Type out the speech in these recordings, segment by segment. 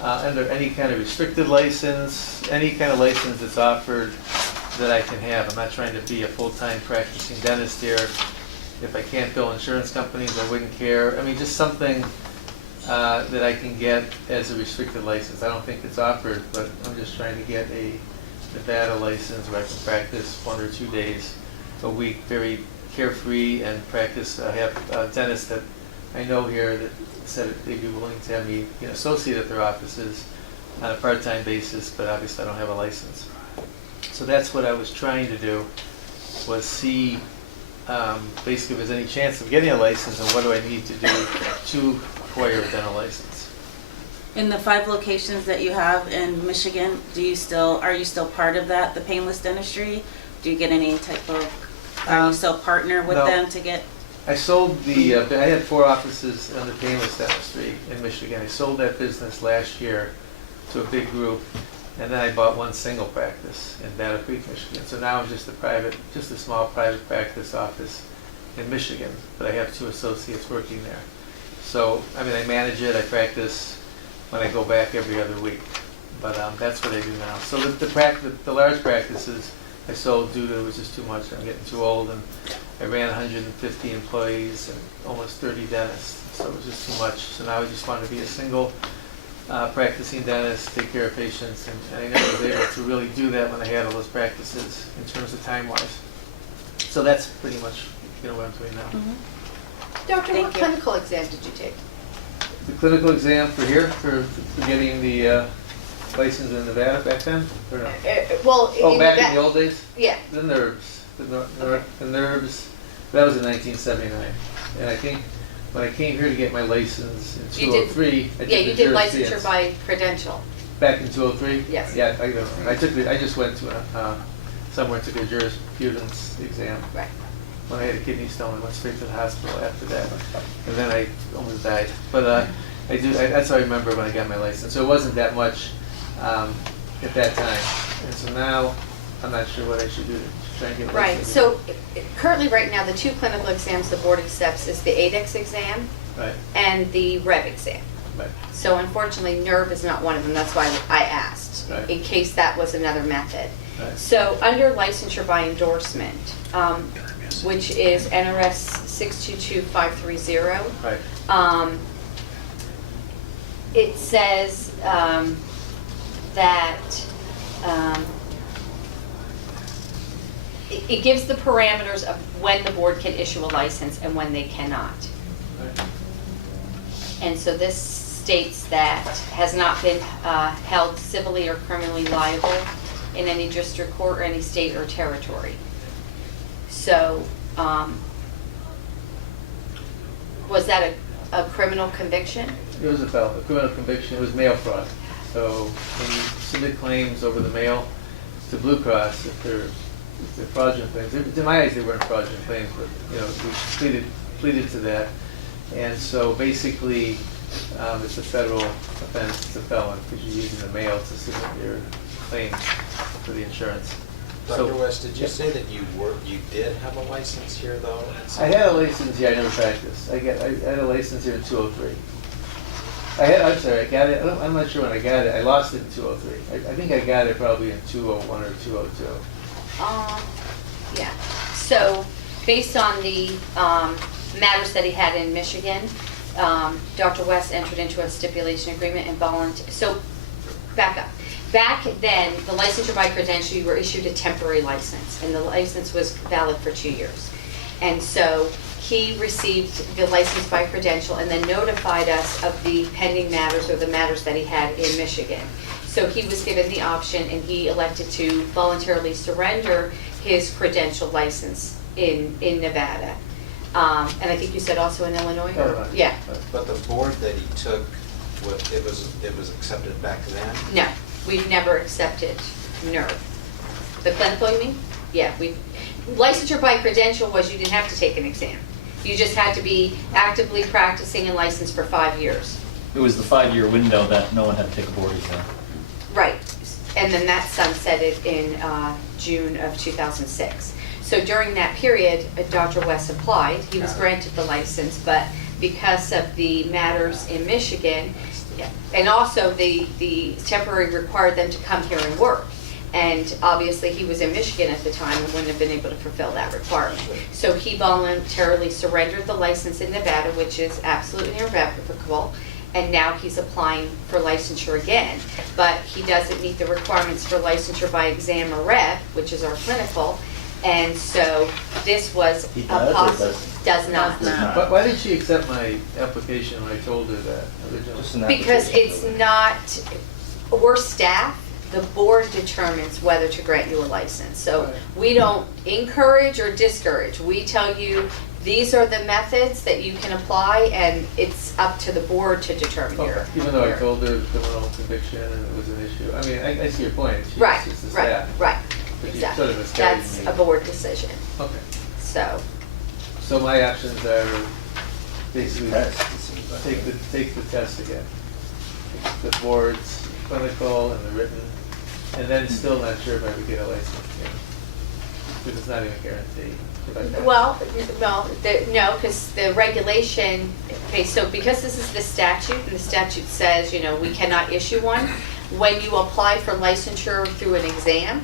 under any kind of restricted license, any kind of license that's offered that I can have. I'm not trying to be a full-time practicing dentist here. If I can't bill insurance companies, I wouldn't care. I mean, just something that I can get as a restricted license. I don't think it's offered, but I'm just trying to get a Nevada license where I can practice 1 or 2 days a week, very carefree, and practice. I have a dentist that I know here that said that they'd be willing to have me associate at their offices on a part-time basis, but obviously I don't have a license. So that's what I was trying to do, was see basically if there's any chance of getting a license and what do I need to do to acquire a dental license. In the 5 locations that you have in Michigan, are you still part of that, the painless dentistry? Do you get any type of, are you still partner with them to get? I sold I had 4 offices on the painless dentistry in Michigan. I sold that business last year to a big group, and then I bought 1 single practice in Battle Creek, Michigan. So now I'm just a small private practice office in Michigan, but I have 2 associates working there. So, I mean, I manage it, I practice when I go back every other week, but that's what I do now. So the large practices I sold due to it was just too much. I'm getting too old, and I ran 150 employees and almost 30 dentists, so it was just too much. So now I just want to be a single practicing dentist, take care of patients, and I never was able to really do that when I had all those practices in terms of time-wise. So that's pretty much what I'm doing now. Mm-hmm. Doctor, what clinical exam did you take? The clinical exam for here, for getting the license in Nevada back then? Or no? Back in the old days? Yeah. The nerves. The nerves, that was in 1979. And I think when I came here to get my license in 2003, I did you did licensure by credential. Back in 2003? Yes. Yeah, I just went to somewhere and took a jurisprudence exam. Right. When I had a kidney stone, I went straight to the hospital after that, and then I almost died. But that's how I remember when I got my license. So it wasn't that much at that time, and so now I'm not sure what I should do to try and get a license. Right. So currently, right now, the 2 clinical exams the board accepts is the ADEX exam, right, and the REV exam. Right. So unfortunately, NERV is not one of them. That's why I asked, right, in case that was another method. Right. So under licensure by endorsement, which is NRS 622530. Right. It says that it gives the parameters of when the board can issue a license and when they cannot. Right. And so this states that has not been held civilly or criminally liable in any district court or any state or territory. So, was that a criminal conviction? It was a criminal conviction. It was mail fraud. So when you submit claims over the mail to Blue Cross, if they're fraudulent claims, in my eyes they weren't fraudulent claims, but we pleaded to that. And so basically, it's a federal offense. It's a felon because you're using the mail to submit your claims for the insurance. Dr. West, did you say that you did have a license here, though? I had a license here. I never practiced. I had a license here in 2003. I got it. I'm not sure when I got it. I lost it in 2003. I think I got it probably in 201 or 202. Yeah. So, based on the matters that he had in Michigan, Dr. West entered into a stipulation agreement and So, back up. Back then, the licensure by credential, you were issued a temporary license, and the license was valid for 2 years. And so he received the license by credential and then notified us of the pending matters or the matters that he had in Michigan. So he was given the option, and he elected to voluntarily surrender his credential license in Nevada. And I think you said also in Illinois? Illinois. Yeah. But the board that he took, it was accepted back then? No, we've never accepted NERV. The clinical, you mean? Yeah, licensure by credential was you didn't have to take an exam. You just had to be actively practicing and licensed for 5 years. It was the 5-year window that no one had to take a board exam. Right, and then that sunsetted in June of 2006. So during that period, Dr. West applied. He was granted the license, but because of the matters in Michigan, Yeah, and also the temporary required them to come here and work. And obviously, he was in Michigan at the time and wouldn't have been able to fulfill that requirement. So he voluntarily surrendered the license in Nevada, which is absolutely irrevocable, and now he's applying for licensure again. But he doesn't meet the requirements for licensure by exam or rev, which is our clinical, and so this was He a does or possible, doesn't? does not. Does not. But why did she accept my application when I told her that Just originally? an Because application. it's not, we're staff, the board determines whether to grant you a license. So Right. we don't encourage or discourage. We tell you, these are the methods that you can apply, and it's up to the board to determine Okay, your. even though I your- told her criminal conviction and it was an issue. I mean, I see your point. She's Right, just a right, staff. right, But she exactly. sort of misguided That's me. a board decision, Okay, so. so my options are basically Test, it seems like. take the test again. The board's clinical and the written, and then still not sure if I would get a license again. Because it's not even guaranteed. if I pass. Well, no, because the regulation, okay, so because this is the statute, and the statute says, you know, we cannot issue one, when you apply for licensure through an exam,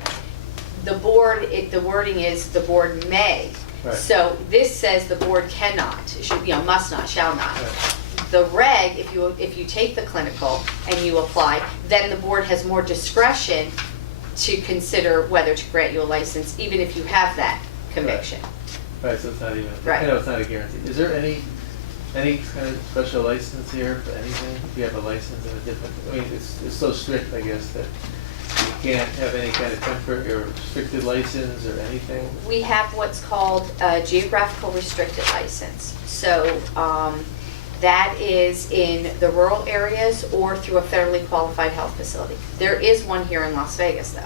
the board, the wording is the board may. Right. So this says the board cannot, should, you know, must not, shall not. Right. The reg, if you take the clinical and you apply, then the board has more discretion to consider whether to grant you a license, even if you have that conviction. Right, so it's not even, Right. I know it's not a guarantee. Is there any kind of special license here for anything? If you have a license in a different, I mean, it's so strict, I guess, that you can't have any kind of temporary or restricted license or anything? We have what's called a geographical restricted license. So that is in the rural areas or through a federally qualified health facility. There is one here in Las Vegas, though.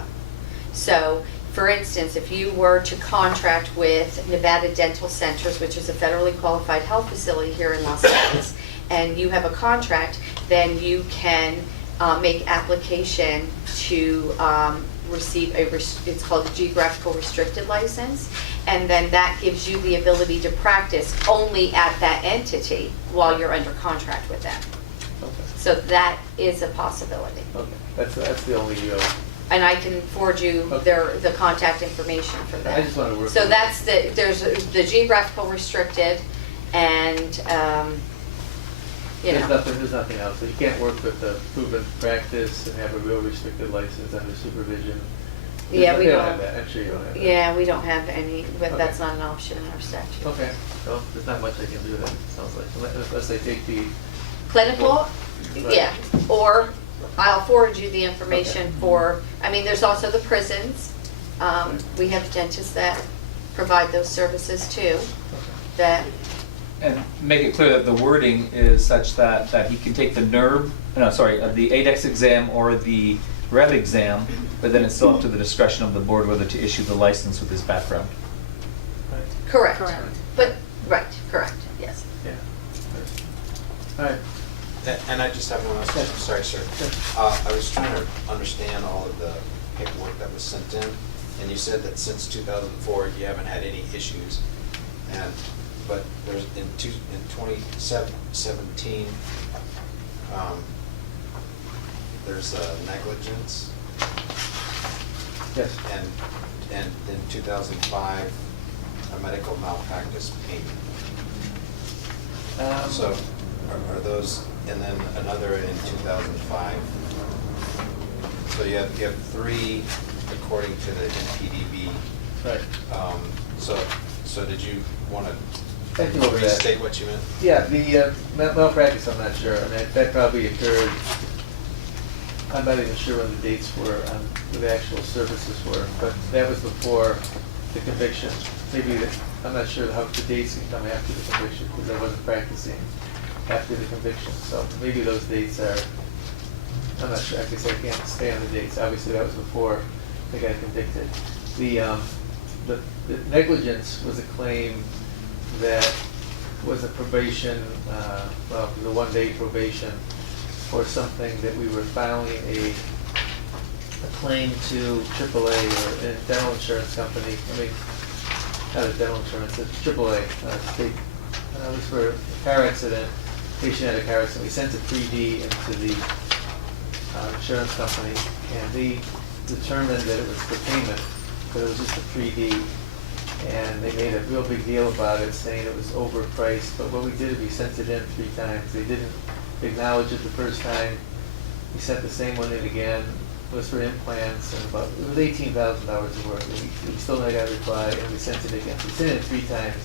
So, for instance, if you were to contract with Nevada Dental Centers, which is a federally qualified health facility here in Las Vegas, and you have a contract, then you can make application to receive it's called a geographical restricted license, and then that gives you the ability to practice only at that entity while you're under contract with them. Okay, So that is a possibility. okay, that's the only real, And I can forward you Okay. the contact information for that. I just want to work. So with it. that's there's the geographical restricted, and you know. There's nothing else. So you can't work with the proven practice and have a real restricted license under supervision. Yeah, we You don't. have that. I'm sure you don't have that. Yeah, we don't have any, but Okay. that's not an option in our statute. Okay, well, there's not much I can do then, it sounds like, unless I take the, Clinical, Right. yeah, or I'll forward you the information Okay. for, I mean, there's also the prisons. We have dentists that provide those services too, that, And make it clear that the wording is such that he can take the the ADEX exam or the REV exam, but then it's still up to the discretion of the board whether to issue the license with his background. right, correct. Correct. But, right, correct, yes. yeah. All right, And I just have one last question, sorry, sir. I was trying to understand all of the paperwork that was sent in, and you said that since 2004, you haven't had any issues. But there's, in 2017, there's negligence, yes. and in 2005, a medical malpractice payment. So are those, and then another in 2005. So you have three according to the NPDB. Right, So did you want I can go to over that. restate what you meant? Yeah, the malpractice, I'm not sure, I mean, that probably occurred, I'm not even sure when the dates were, when the actual services were, but that was before the conviction. Maybe, I'm not sure how the dates can come after the conviction, because I wasn't practicing after the conviction, so maybe those dates are, I'm not sure, I guess I can't stay on the dates, obviously that was before I got convicted. The negligence was a claim that was a probation, well, it was a one-day probation for something that we were filing a claim to AAA or a dental insurance company. I mean, not a dental insurance, it's AAA, state. It was for a car accident patient had a car accident. We sent a 3D into the insurance company, and they determined that it was for payment, but it was just a 3D. And they made a real big deal about it, saying it was overpriced. But what we did is we sent it in 3 times. They didn't acknowledge it the first time. We sent the same one in again. It was for implants, and it was $18,000 of work. And we still never got a reply, and we sent it again. We sent it in 3 times.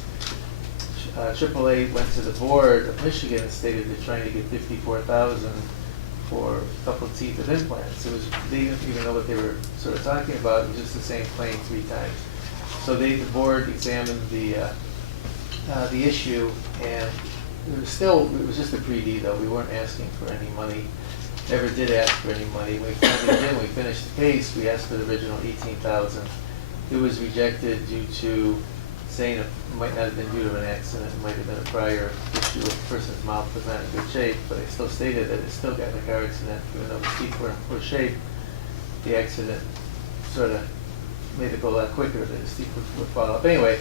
AAA went to the board of Michigan and stated they're trying to get $54,000 for a couple of teeth of implants. They didn't even know what they were sort of talking about. It was just the same claim 3 times. So the board examined the issue, and it was just a 3D though. We weren't asking for any money. Never did ask for any money. When we finally did, when we finished the case, we asked for the original $18,000. It was rejected due to saying it might not have been due to an accident. It might have been a prior issue of the person's mouth was not in good shape, but they still stated that it still got in a car accident, even though the teeth were in poor shape. The accident sort of made it go a lot quicker, that his teeth would fall up. Anyway,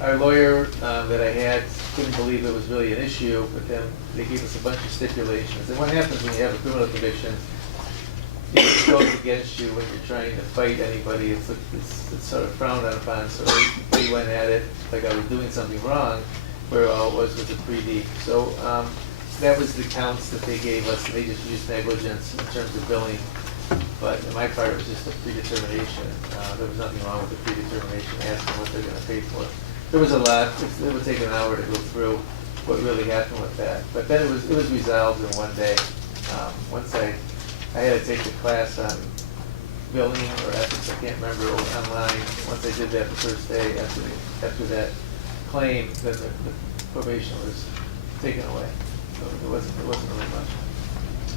our lawyer that I had couldn't believe it was really an issue, but then they gave us a bunch of stipulations. And what happens when you have a criminal conviction, it goes against you when you're trying to fight anybody. It's sort of frowned upon, so they went at it like I was doing something wrong, where all it was a 3D. So that was the counts that they gave us, and they just used negligence in terms of billing. But in my part, it was just a predetermination. There was nothing wrong with the predetermination, asking what they're gonna pay for. There was a lot. It would take an hour to go through what really happened with that. But then it was resolved in one day. Once I had to take the class on billing or ethics, I can't remember, online. Once I did that the first day after that claim, then the probation was taken away. So it wasn't really much.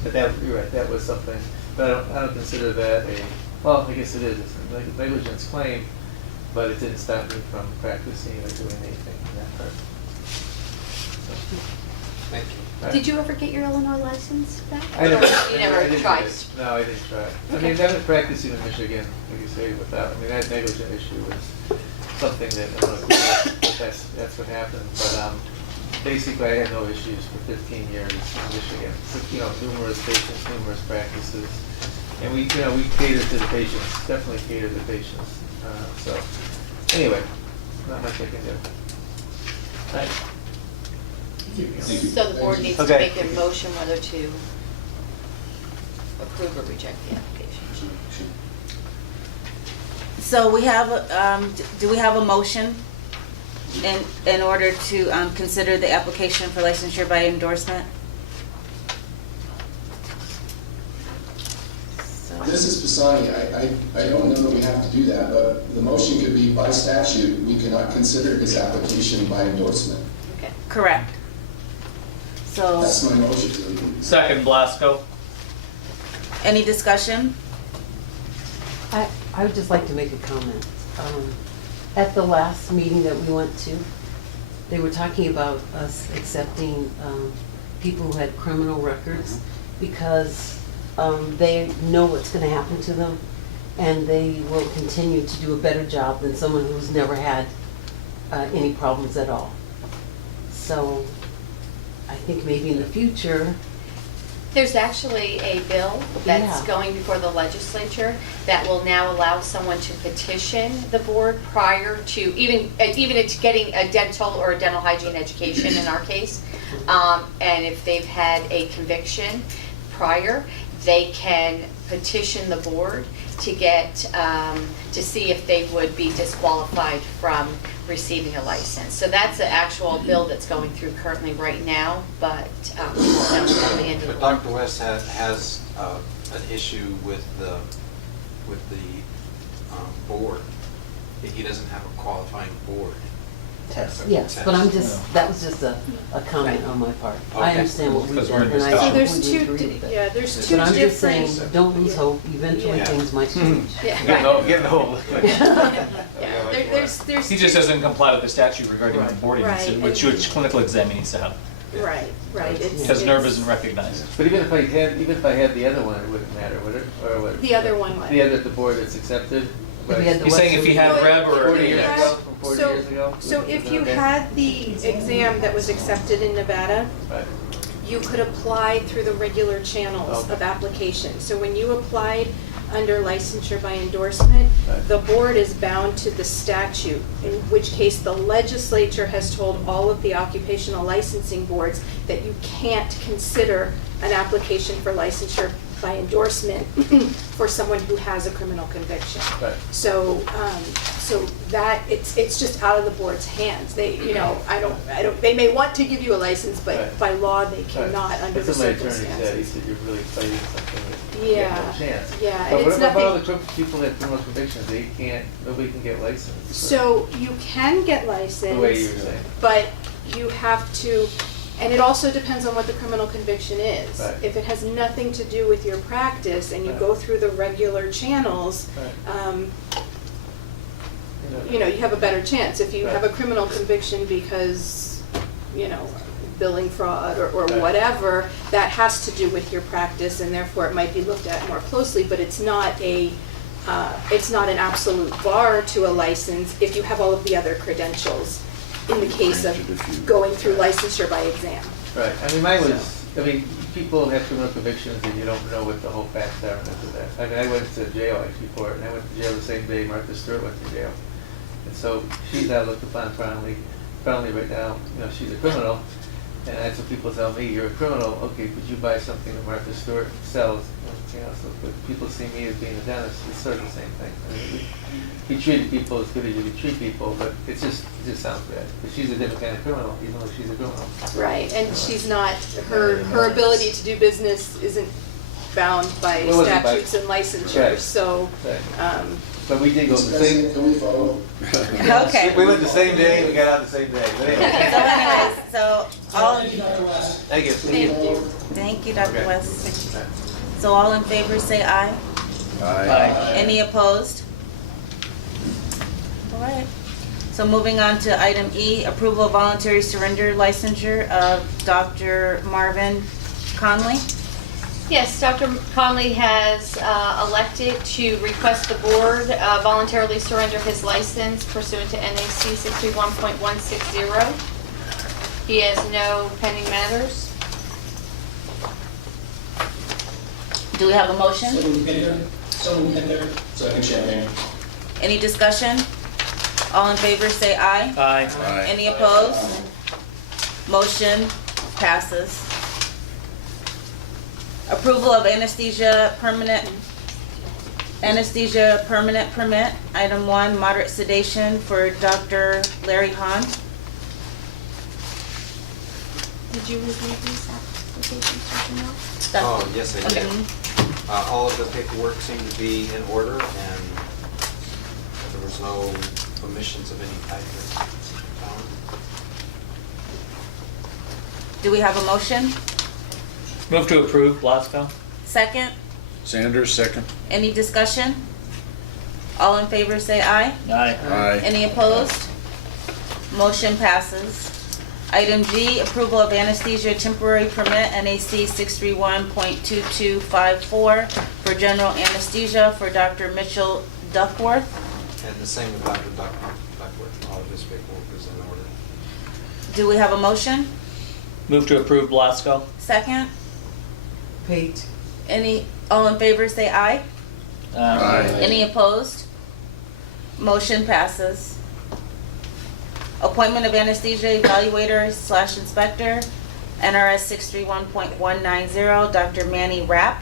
But you're right, that was something. But I don't consider that well, I guess it is. It's a negligence claim, but it didn't stop me from practicing or doing anything in that part. So, Thank you. right. Did you ever get your Illinois license back? I never, You never I didn't tried? get it. No, I didn't try. I Okay. mean, I've been practicing in Michigan, like you say, without, that negligent issue was something that, but that's what happened. But basically, I had no issues for 15 years in Michigan. So, numerous patients, numerous practices. And we cater to the patients, definitely cater to the patients. So, anyway, not much I can do. Right. So the board needs to Okay. make a motion whether to approve or reject the application. So we have, do we have a motion in order to consider the application for licensure by endorsement? So- This is Pisani. I don't know that we have to do that, but the motion could be by statute, we cannot consider his application by endorsement. Okay. Correct. So, That's my motion. Second, Blasco. any discussion? I would just like to make a comment. At the last meeting that we went to, they were talking about us accepting people who had criminal records because they know what's going to happen to them, and they will continue to do a better job than someone who's never had any problems at all. So I think maybe in the future, There's actually a bill that's Yeah. going before the legislature that will now allow someone to petition the board prior to even it's getting a dental or a dental hygiene education in our case. And if they've had a conviction prior, they can petition the board to get, to see if they would be disqualified from receiving a license. So that's an actual bill that's going through currently right now, but that was at the end of the But month. Dr. West has an issue with the board. He doesn't have a qualifying board. yes, but that was just a comment on my part. I Okay. understand what we Because did, we're in and I discussion. So there's completely two, agree with it. yeah, there's two But I'm just saying, different, don't lose hope, eventually Yeah. things might change. Yeah. Getting old. yeah, there's He two. just doesn't comply with the statute regarding the boarding, Right. which clinical exam he needs to have, Right. because nerve isn't recognized. But even if I had the other one, it wouldn't matter, would it? Or what? The other one, what? The other, the board that's accepted? If we had the He's saying if he had Well, Rev or 40 years Rev- ago, from 40 So- years ago? So Is if that you okay? had the exam that was accepted in Nevada, Right. you could apply through the regular channels Okay. of application. So when you applied under licensure by endorsement, Right. the board is bound to the statute, in which case the legislature has told all of the occupational licensing boards that you can't consider an application for licensure by endorsement for someone who has a criminal conviction. Right. So, so that, it's just out of the board's hands. They, you know, they may want to give you a license, but Right. by law, they cannot under the That's what my attorney said. He circumstances. said you're really fighting something that you Yeah. have no chance. Yeah, But and what it's about all nothing, the people that have criminal convictions? They can't, nobody can get licensed. so you can get The way you licensed, were saying. but you have to, and it also depends on what the criminal conviction is. Right. If it has nothing to do with your practice and you Right. go through the regular channels, Right. you know, you have a better chance. If you have a Right. criminal conviction because, you know, billing fraud or Right. whatever, that has to do with your practice and therefore it might be looked at more closely, but it's not an absolute bar to a license if you have all of the other credentials in the case of going through licensure by exam. Right, I mean, mine was, I mean, people have criminal convictions and you don't know what the whole facts are into that. I mean, I went to jail actually for it, and I went to jail the same day Martha Stewart went to jail. And so she's not looked upon frowningly right now, you know, she's a criminal. And that's what people tell me, you're a criminal, okay, could you buy something that Martha Stewart sells? You know, so but people see me as being a dentist, it's sort of the same thing. I mean, we treated people as good as you could treat people, but it just sounds bad. Because she's a different kind of criminal, even though she's a criminal. Right, and she's not, her ability to do business isn't bound by Well, it wasn't by- statutes and licensure, Right. so, Right. But we did go the Mr. same, President, can we follow? Okay. we went the same day, we got out the same day. But So anyway, anyways, so all, thank you. thank you, Dr. Okay. West. Right. So all in favor, say aye. Aye. Any opposed? All right. So moving on to item E, approval of voluntary surrender licensure of Dr. Marvin Conley. Yes, Dr. Conley has elected to request the board voluntarily surrender his license pursuant to NAC 61.160. He has no pending matters. Do we have a motion? Second Champagne. Any discussion? All in favor, say aye. Aye. Any opposed? Motion passes. Approval of anesthesia permanent permit. Item 1, moderate sedation for Dr. Larry Hahn. Did you review these applications, Dr. Moore? Oh, yes, I did. Okay. All of the paperwork seemed to be in order, and there was no omissions of any type that found. Do we have a motion? Move to approve, Blasco. Second? Sanders, second. Any discussion? All in favor, say aye. Aye. Aye. Any opposed? Motion passes. Item G, approval of anesthesia temporary permit, NAC 631.2254 for general anesthesia for Dr. Mitchell Duckworth. And the same with Dr. Duckworth, all of his paperwork was in order. Do we have a motion? Move to approve, Blasco. Second? Pate. All in favor, say aye. Aye. Any opposed? Motion passes. Appointment of anesthesia evaluator / inspector, NRS 631.190, Dr. Manny Rapp.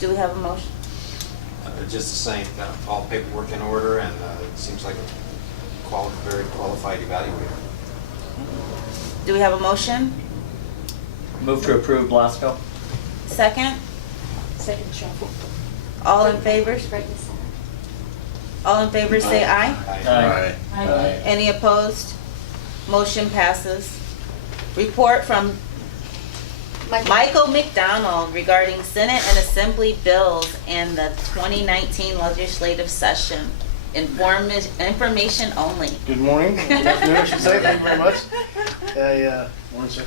Do we have a motion? Just the same, all paperwork in order, and it seems like a very qualified evaluator. Do we have a motion? Move to approve, Blasco. Second? second shuffle. All in favor? Right in the center. All in favor, say aye. Aye. Any opposed? Motion passes. Report from Michael McDonald regarding Senate and Assembly bills and the 2019 legislative session. Information only. Good morning, good afternoon, I should say, thank you very much. Morning, sir.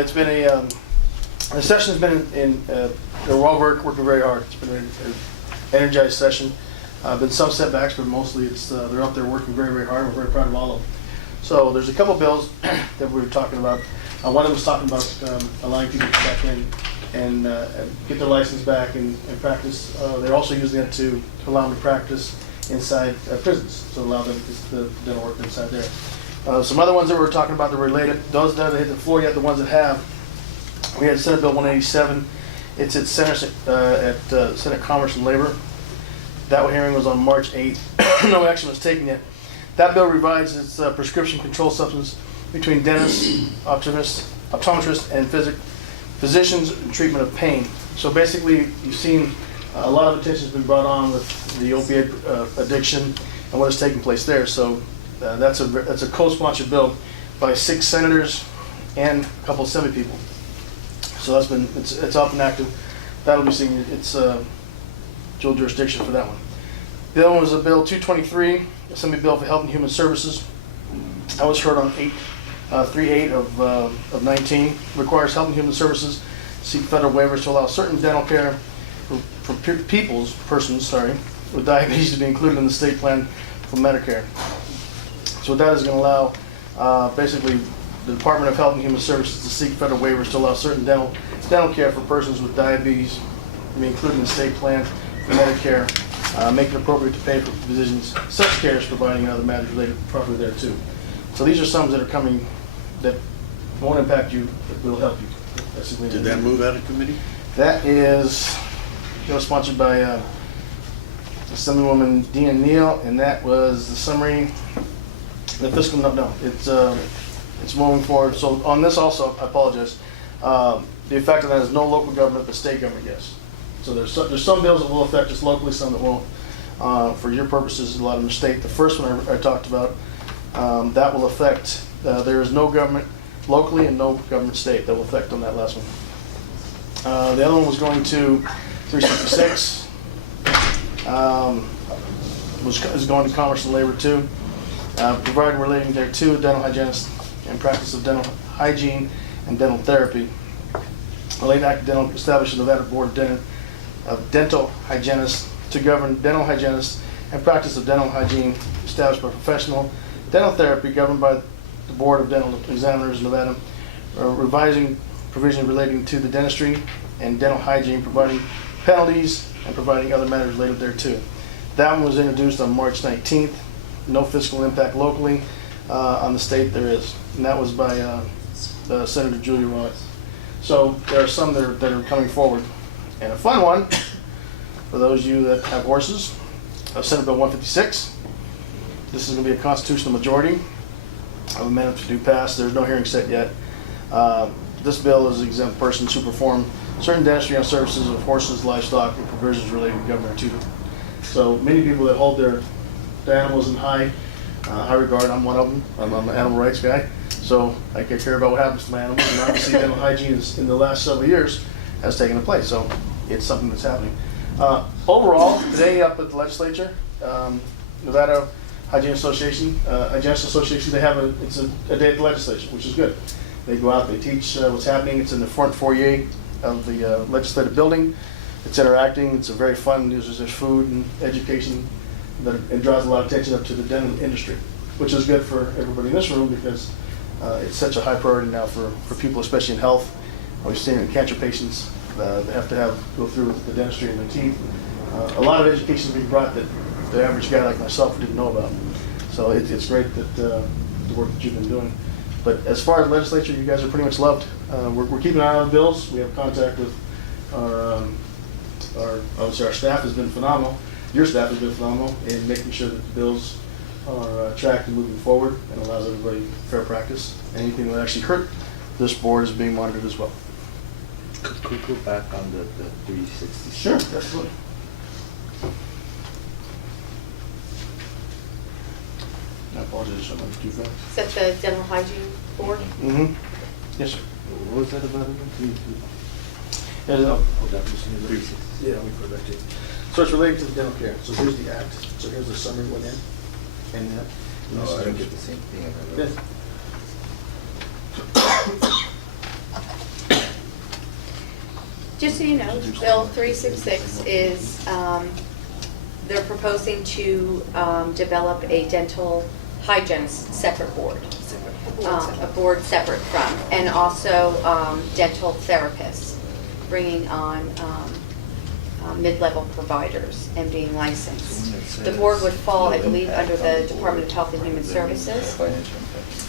It's been the session's been they're well working very hard. It's been an energized session. Been some setbacks, but mostly it's, they're up there working very, very hard. We're very proud of all of them. So there's a couple bills that we were talking about. One of them was talking about allowing people to back in and get their license back and practice. They're also using it to allow them to practice inside prisons, so allow them to dental work inside there. Some other ones that we were talking about that were related, those that haven't hit the floor yet, the ones that have, we had Senate Bill 187. It's at Senate Commerce and Labor. That hearing was on March 8th. No action was taken yet. That bill revises its prescription control substance between dentists, optometrists, and physicians in treatment of pain. So basically, you've seen a lot of attention has been brought on with the opiate addiction and what is taking place there. So that's a co-sponsored bill by 6 senators and a couple of Senate people. So it's up and active. That'll be seeing its dual jurisdiction for that one. The other one was a bill 223, Assembly Bill for Health and Human Services. That was heard on 3/8 of 19. Requires Health and Human Services to seek federal waivers to allow certain dental care for persons with diabetes to be included in the state plan for Medicare. So what that is going to allow, basically, the Department of Health and Human Services to seek federal waivers to allow certain dental care for persons with diabetes to be included in the state plan for Medicare, make it appropriate to pay for physicians such care as providing other matters related properly there too. So these are some that are coming that won't impact you, but will help you. Basically. Did that move out of committee? That is, it was sponsored by Assemblywoman Deanna Neal, and that was the summary, the fiscal, no, it's moving forward. So on this also, I apologize, the effect of that is no local government, but state government, yes. So there's some bills that will affect us locally, some that won't. For your purposes, a lot of them are state. The first one I talked about, that will affect, there is no government locally and no government state that will affect on that last one. The other one was going to 366, is going to Commerce and Labor too. Providing relating there to dental hygienists and practice of dental hygiene and dental therapy. Relating Act of Dental establishes the Nevada Board of Dental Hygienists to govern dental hygienists and practice of dental hygiene established by professional dental therapy governed by the Board of Dental Examiners in Nevada, revising provision relating to the dentistry and dental hygiene, providing penalties and providing other matters related thereto. That one was introduced on March 19th. No fiscal impact locally. On the state there is, and that was by Senator Julia Roth. So there are some that are coming forward. And a fun one, for those of you that have horses, Senate Bill 156. This is going to be a constitutional majority of amendments to do pass. There's no hearing set yet. This bill is exempt persons who perform certain dentistry on services of horses, livestock, and provisions related to government too. So many people that hold their animals in high regard. I'm one of them. I'm an animal rights guy. So I care about what happens to my animals, and obviously dental hygiene in the last several years has taken place. So it's something that's happening. Overall, today up at the legislature, Nevada Hygienist Association, they have a day at the legislature, which is good. They go out, they teach what's happening. It's in the front foyer of the legislative building. It's interacting. It's a very fun. There's food and education that it draws a lot of attention up to the dental industry, which is good for everybody in this room because it's such a high priority now for people, especially in health. We've seen it in cancer patients. They have to go through the dentistry and the teeth. A lot of education is being brought that the average guy like myself didn't know about. So it's great that the work that you've been doing. But as far as legislature, you guys are pretty much loved. We're keeping an eye on the bills. We have contact with obviously our staff has been phenomenal. Your staff has been phenomenal in making sure that the bills are tracked and moving forward and allows everybody fair practice. Anything that would actually hurt this board is being monitored as well. Could we go back on the 360? Sure, absolutely. I apologize, I'm too fast. Is that the dental hygiene board? Mm-hmm. Yes, sir. What was that about? Yeah, no. Oh, that was in the 360. Yeah, let me put it back to you. So it's related to the dental care. So here's the act. So here's the summary one in. And that. No, I don't get the same thing. Yes. Just so you know, Bill 366 is they're proposing to develop a dental hygienist separate board. A board separate from, and also dental therapists, bringing on mid-level providers and being licensed. The board would fall, I believe, under the Department of Health and Human Services.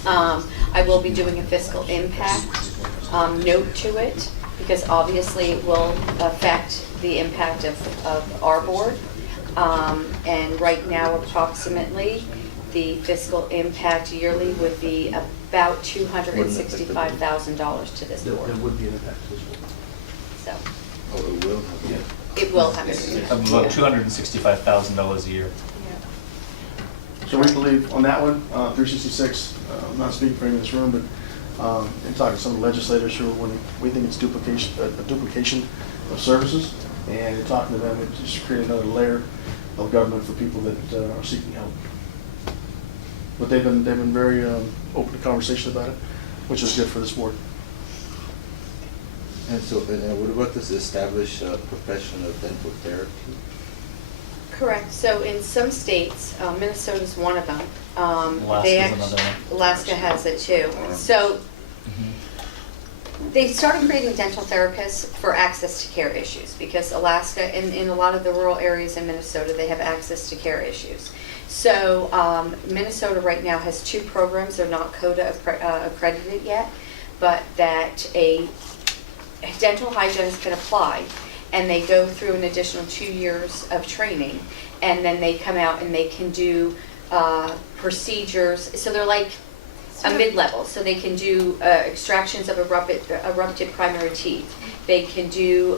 I will be doing a fiscal impact note to it, because obviously it will affect the impact of our board. And right now, approximately, the fiscal impact yearly would be about $265,000 to this board. There would be an impact as well. So, Oh, it will have, yeah. it will have an impact. Of about $265,000 a year. So we believe on that one, 366, I'm not speaking for anyone in this room, but in talking to some of the legislators who are winning, we think it's duplication, a duplication of services, and in talking to them, it just creates another layer of government for people that are seeking help. But they've been very open to conversation about it, which is good for this board. And so, what about this established profession of dental therapy? Correct. So in some states, Minnesota's one of them. Alaska's another one. Alaska has it too. So they started creating dental therapists for access to care issues, because Alaska, in a lot of the rural areas in Minnesota, they have access to care issues. So Minnesota right now has 2 programs. They're not CODA accredited yet, but that a dental hygienist can apply, and they go through an additional 2 years of training, and then they come out and they can do procedures. So they're like a mid-level, so they can do extractions of erupted primary teeth. They can do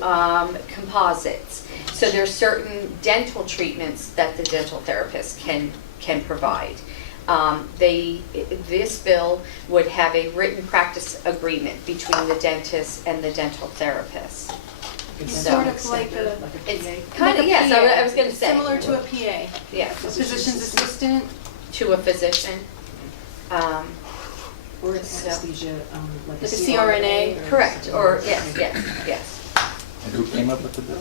composites. So there's certain dental treatments that the dental therapist can provide. This bill would have a written practice agreement between the dentist and the dental therapist. It's So- sort of like a, It's like kind a of, yes, PA, I was going to say. similar to a PA, Yeah, physician's assistant. to a physician. Or So- anesthesia, like Like a CRNA, or Correct, something. or, yes. And who came up with the bill?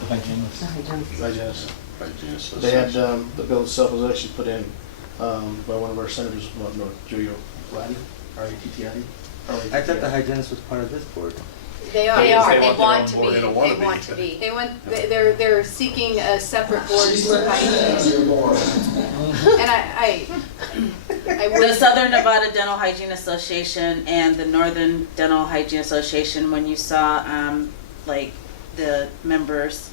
The hygienist. The hygienist. Hygienists. Hygienist They had, association. the bill itself was actually put in by one of our senators from up north, Julio Ratty, R-A-T-T-I-E. I thought the hygienist was part of this board. They are. They are, They they want want to their own be, board. They they don't wanna be. want to be. They want, they're seeking a separate board for hygiene. Dear board. And I The would, Southern Nevada Dental Hygiene Association and the Northern Dental Hygiene Association, when you saw, like, the members,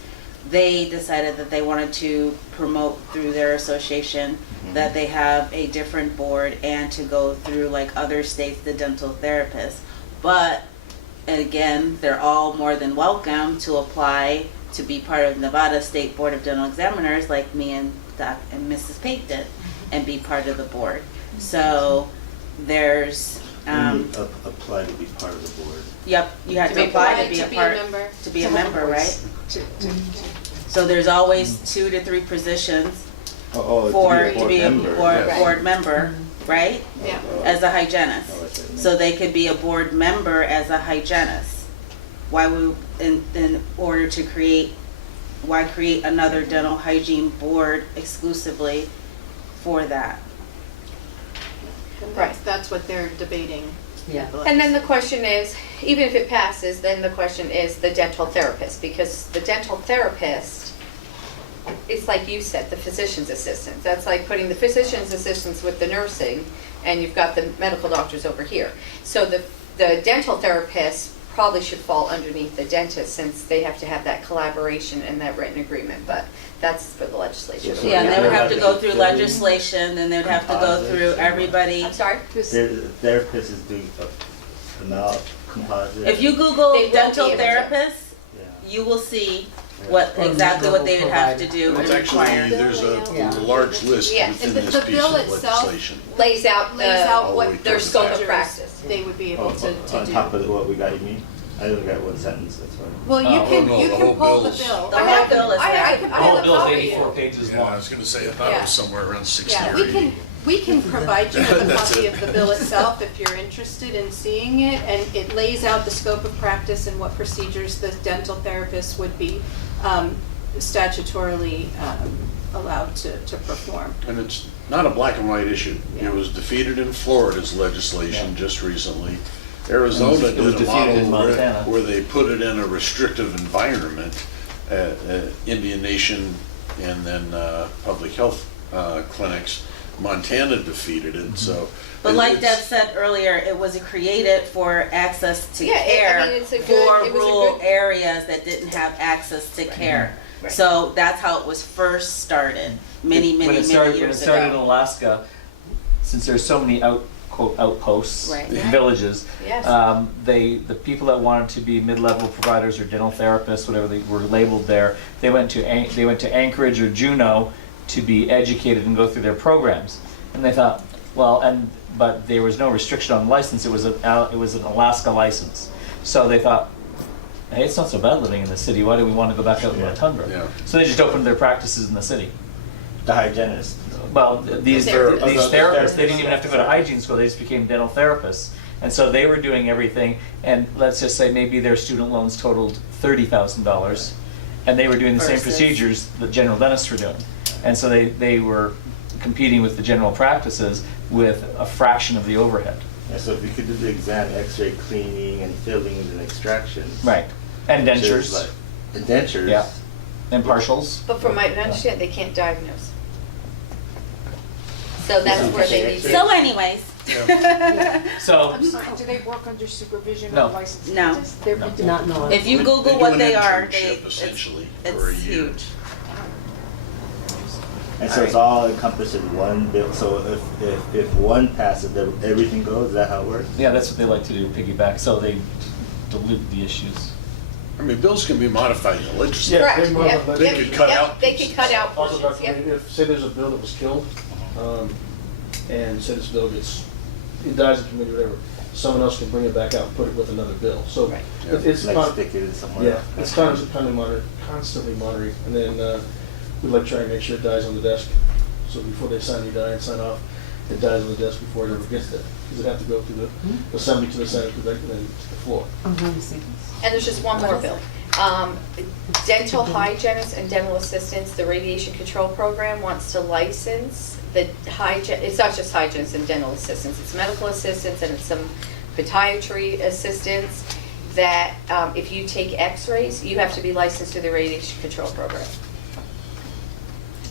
they decided that they wanted to promote through their association that they have a different board, and to go through, like other states, the dental therapists. But, again, they're all more than welcome to apply to be part of Nevada State Board of Dental Examiners, like me and Doc and Mrs. Pate did, and be part of the board. So there's, Apply to be part of the board. yep, you have To to be apply applied to be to a be part, a member. to be a member, right? So there's always 2 to 3 positions for, to be a member, board, yes. board member, right? Yeah. As a hygienist. Oh, that's what I meant. So they could be a board member as a hygienist. Why would, in order to create, why create another dental hygiene board exclusively for that? Right. That's what they're debating. Yeah. And then the question is, even if it passes, then the question is the dental therapist, because the dental therapist, it's like you said, the physician's assistant. That's like putting the physician's assistants with the nursing, and you've got the medical doctors over here. So the dental therapist probably should fall underneath the dentist, since they have to have that collaboration and that written agreement, but that's for the legislature. So Yeah, and they would have to go through Yeah. legislation, and they'd have to go through everybody. I'm sorry? The therapist is doing a mouth composite. If you Google They will dental be able to. therapists, Yeah. you will see what, exactly what they would have to do and It's actually, require. there's a large list Yes. within And this the piece bill of itself legislation. Lays out Lays the, what their scope of procedures practice. they would be able to On do. top of what we got, you mean? I only got one sentence, that's why. Well, you Oh, can, no, you the can whole pull the bill's- bill. The I whole have bill is I there. can The whole have a bill is copy. 84 pages Yeah, I long. was gonna say, I thought it Yeah. was somewhere around 60 Yeah, or we 80. can, we can provide you with a That's copy it. of the bill itself if you're interested in seeing it, and it lays out the scope of practice and what procedures the dental therapist would be statutorily allowed to perform. And it's not a black and white issue. Yeah. It was defeated in Florida's legislation just recently. Arizona It was did a defeated in model Montana. where they put it in a restrictive environment, Indian Nation and then public health clinics. Montana defeated it, so. But like Deb it's- said earlier, it was created for access to Yeah, I care mean, it's a good- for it was a rural good- areas that didn't have access to care. Right. So that's how it was first started, many When it years started in ago. Alaska, since there's so many outposts, Right. villages, Yes. the people that wanted to be mid-level providers or dental therapists, whatever they were labeled there, they went to Anchorage or Juneau to be educated and go through their programs. And they thought, but there was no restriction on the license. It was an Alaska license. So they thought, hey, it's not so bad living in the city. Why do we want to go back out in the tundra? Yeah. So they just opened their practices in the city. The hygienist. Well, these Therapists. therapists, they didn't even have to go to hygiene school, they just became dental therapists. And so they were doing everything, and let's just say maybe their student loans totaled $30,000, and they were doing the same Versus- procedures that general dentists were doing. And so they were competing with the general practices with a fraction of the overhead. Yeah, so if you could do the exam, x-ray cleaning and fillings and extractions. Right. And which is dentures, like- And dentures. yeah, and partials. But from my understanding, they can't diagnose. So that's where they need to. So anyways. So, Do they work under supervision No. of licensed No. dentists? They're No. Not knowing. If you They Google do what an they are, internship, essentially, for a it's year. huge. And so it's all encompassed in one bill. So if one passes, then everything goes. Is that how it works? yeah, that's what they like to do, piggyback, so they dilute the issues. I mean, bills can be modified in the legislature. Yeah, Correct, they move yep, it, they yep, could cut yep, out they could cut out Also, portions, Dr. yep. Lee, if, say there's a bill that was killed, and say this bill it dies in committee, whatever, someone else can bring it back out and put it with another bill. So Right. it's Like con- stick it somewhere. yeah, it's constantly monitoring, and then we'd like to try and make sure it dies on the desk. So before they sign and sign off, it dies on the desk before it ever gets there, because it have to go through the assembly to the Senate, and then to the floor. I'm going to see this. And there's just one more bill. Dental hygienists and dental assistants, the radiation control program wants to license the it's not just hygienists and dental assistants, it's medical assistants and it's some podiatry assistants that if you take x-rays, you have to be licensed through the radiation control program.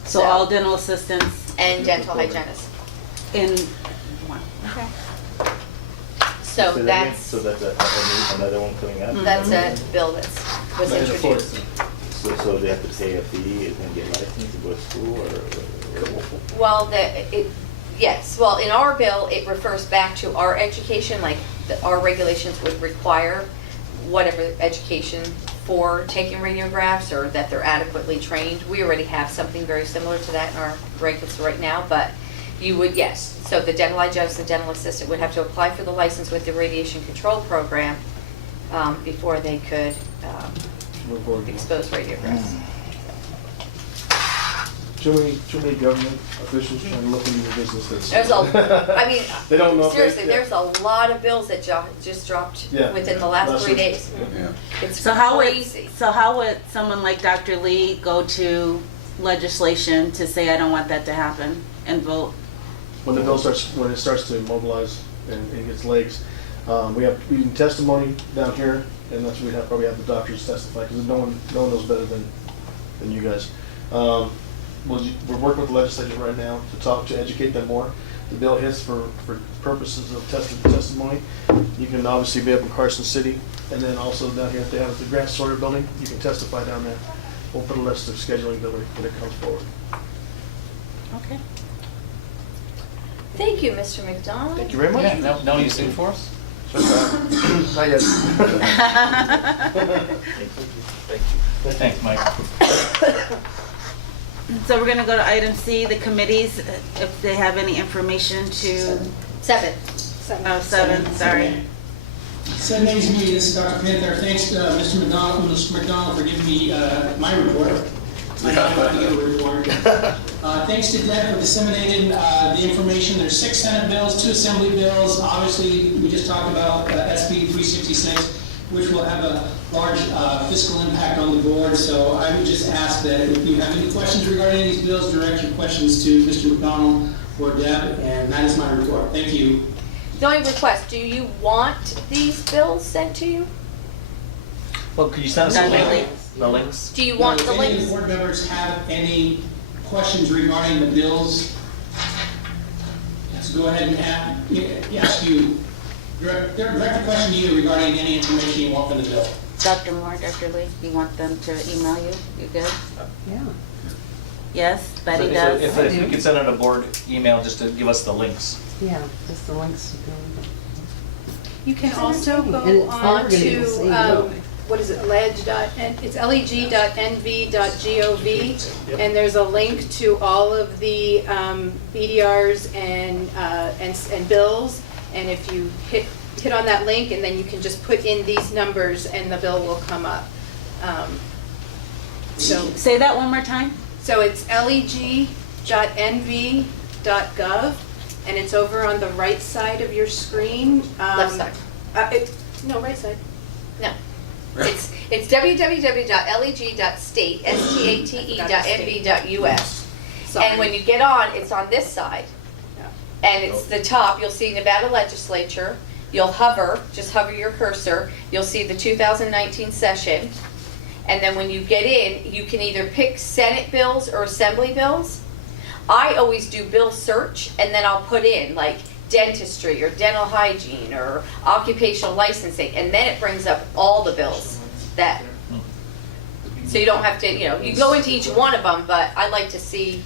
So all dental assistants And dental hygienists. in one. So Say that again? that's, So that's another one coming up? that's a bill that was Like the introduced. So they have to pay a fee and get licensed to go to school or? Well, yes, well, in our bill, it refers back to our education, like our regulations would require whatever education for taking radiographs or that they're adequately trained. We already have something very similar to that in our regs right now, but you would, yes. So the dental hygienist and dental assistant would have to apply for the license with the radiation control program before they could Move forward. expose radiographs. Too many government officials trying to look into your business. There's I mean, They don't know if they- seriously, yeah. there's a lot of bills that just dropped Yeah. within the last 3 week. days. Yeah. It's So how crazy. would someone like Dr. Lee go to legislation to say, I don't want that to happen, and vote? When it starts to mobilize and gets legs, we need testimony down here, and that's what probably have the doctors testify, because no one knows better than you guys. We're working with the legislature right now to educate them more. The bill hits for purposes of testimony. You can obviously be up in Carson City, and then also down here, if they have the Grant Sawyer building, you can testify down there. We'll put a list of scheduling when it comes forward. Okay. Thank you, Mr. McDonald. Thank you very much. Yeah, no you sing for us? Not yet. Thanks, Mike. So we're gonna go to item C, the committees, if they have any information to, 7. oh, 7, sorry. 7 A's me, this is Dr. Panther. Thanks, Mr. McDonald, for giving me my report. I have to give a report. Thanks to Deb for disseminating the information. There's 6 Senate bills, 2 Assembly bills. Obviously, we just talked about SB 366. which will have a large fiscal impact on the board. So I would just ask that if you have any questions regarding these bills, direct your questions to Mr. McDonald or Deb, and that is my report. Thank you. The only request, do you want these bills sent to you? Well, could you send us a link? The links? Do you want If the any of links? the board members have any questions regarding the bills, let's go ahead and ask you, direct a question to you regarding any information you want from the bill. Dr. Moore, Dr. Lee, you want them to email you? You good? Yeah. Yes, Betty So does. if we could send out a board email just to give us the links. Yeah, just the links to go. You can also And go it's on never gonna be the same, to, no. what is it, it's leg.nv.gov, and there's a link to all of the BDRs and bills, and if you hit on that link, and then you can just put in these numbers, and the bill will come up. So Say that one more time. it's leg.nv.gov, and it's over on the right side of your screen. Left side. No, right side. No. It's www.leg.state.nv.us. And when you get on, it's on this side. And it's the top, you'll see Nevada Legislature. You'll just hover your cursor. You'll see the 2019 session. And then when you get in, you can either pick Senate bills or Assembly bills. I always do bill search, and then I'll put in like dentistry or dental hygiene or occupational licensing, and then it brings up all the bills that, so you don't have to, you go into each one of them, but I like to see.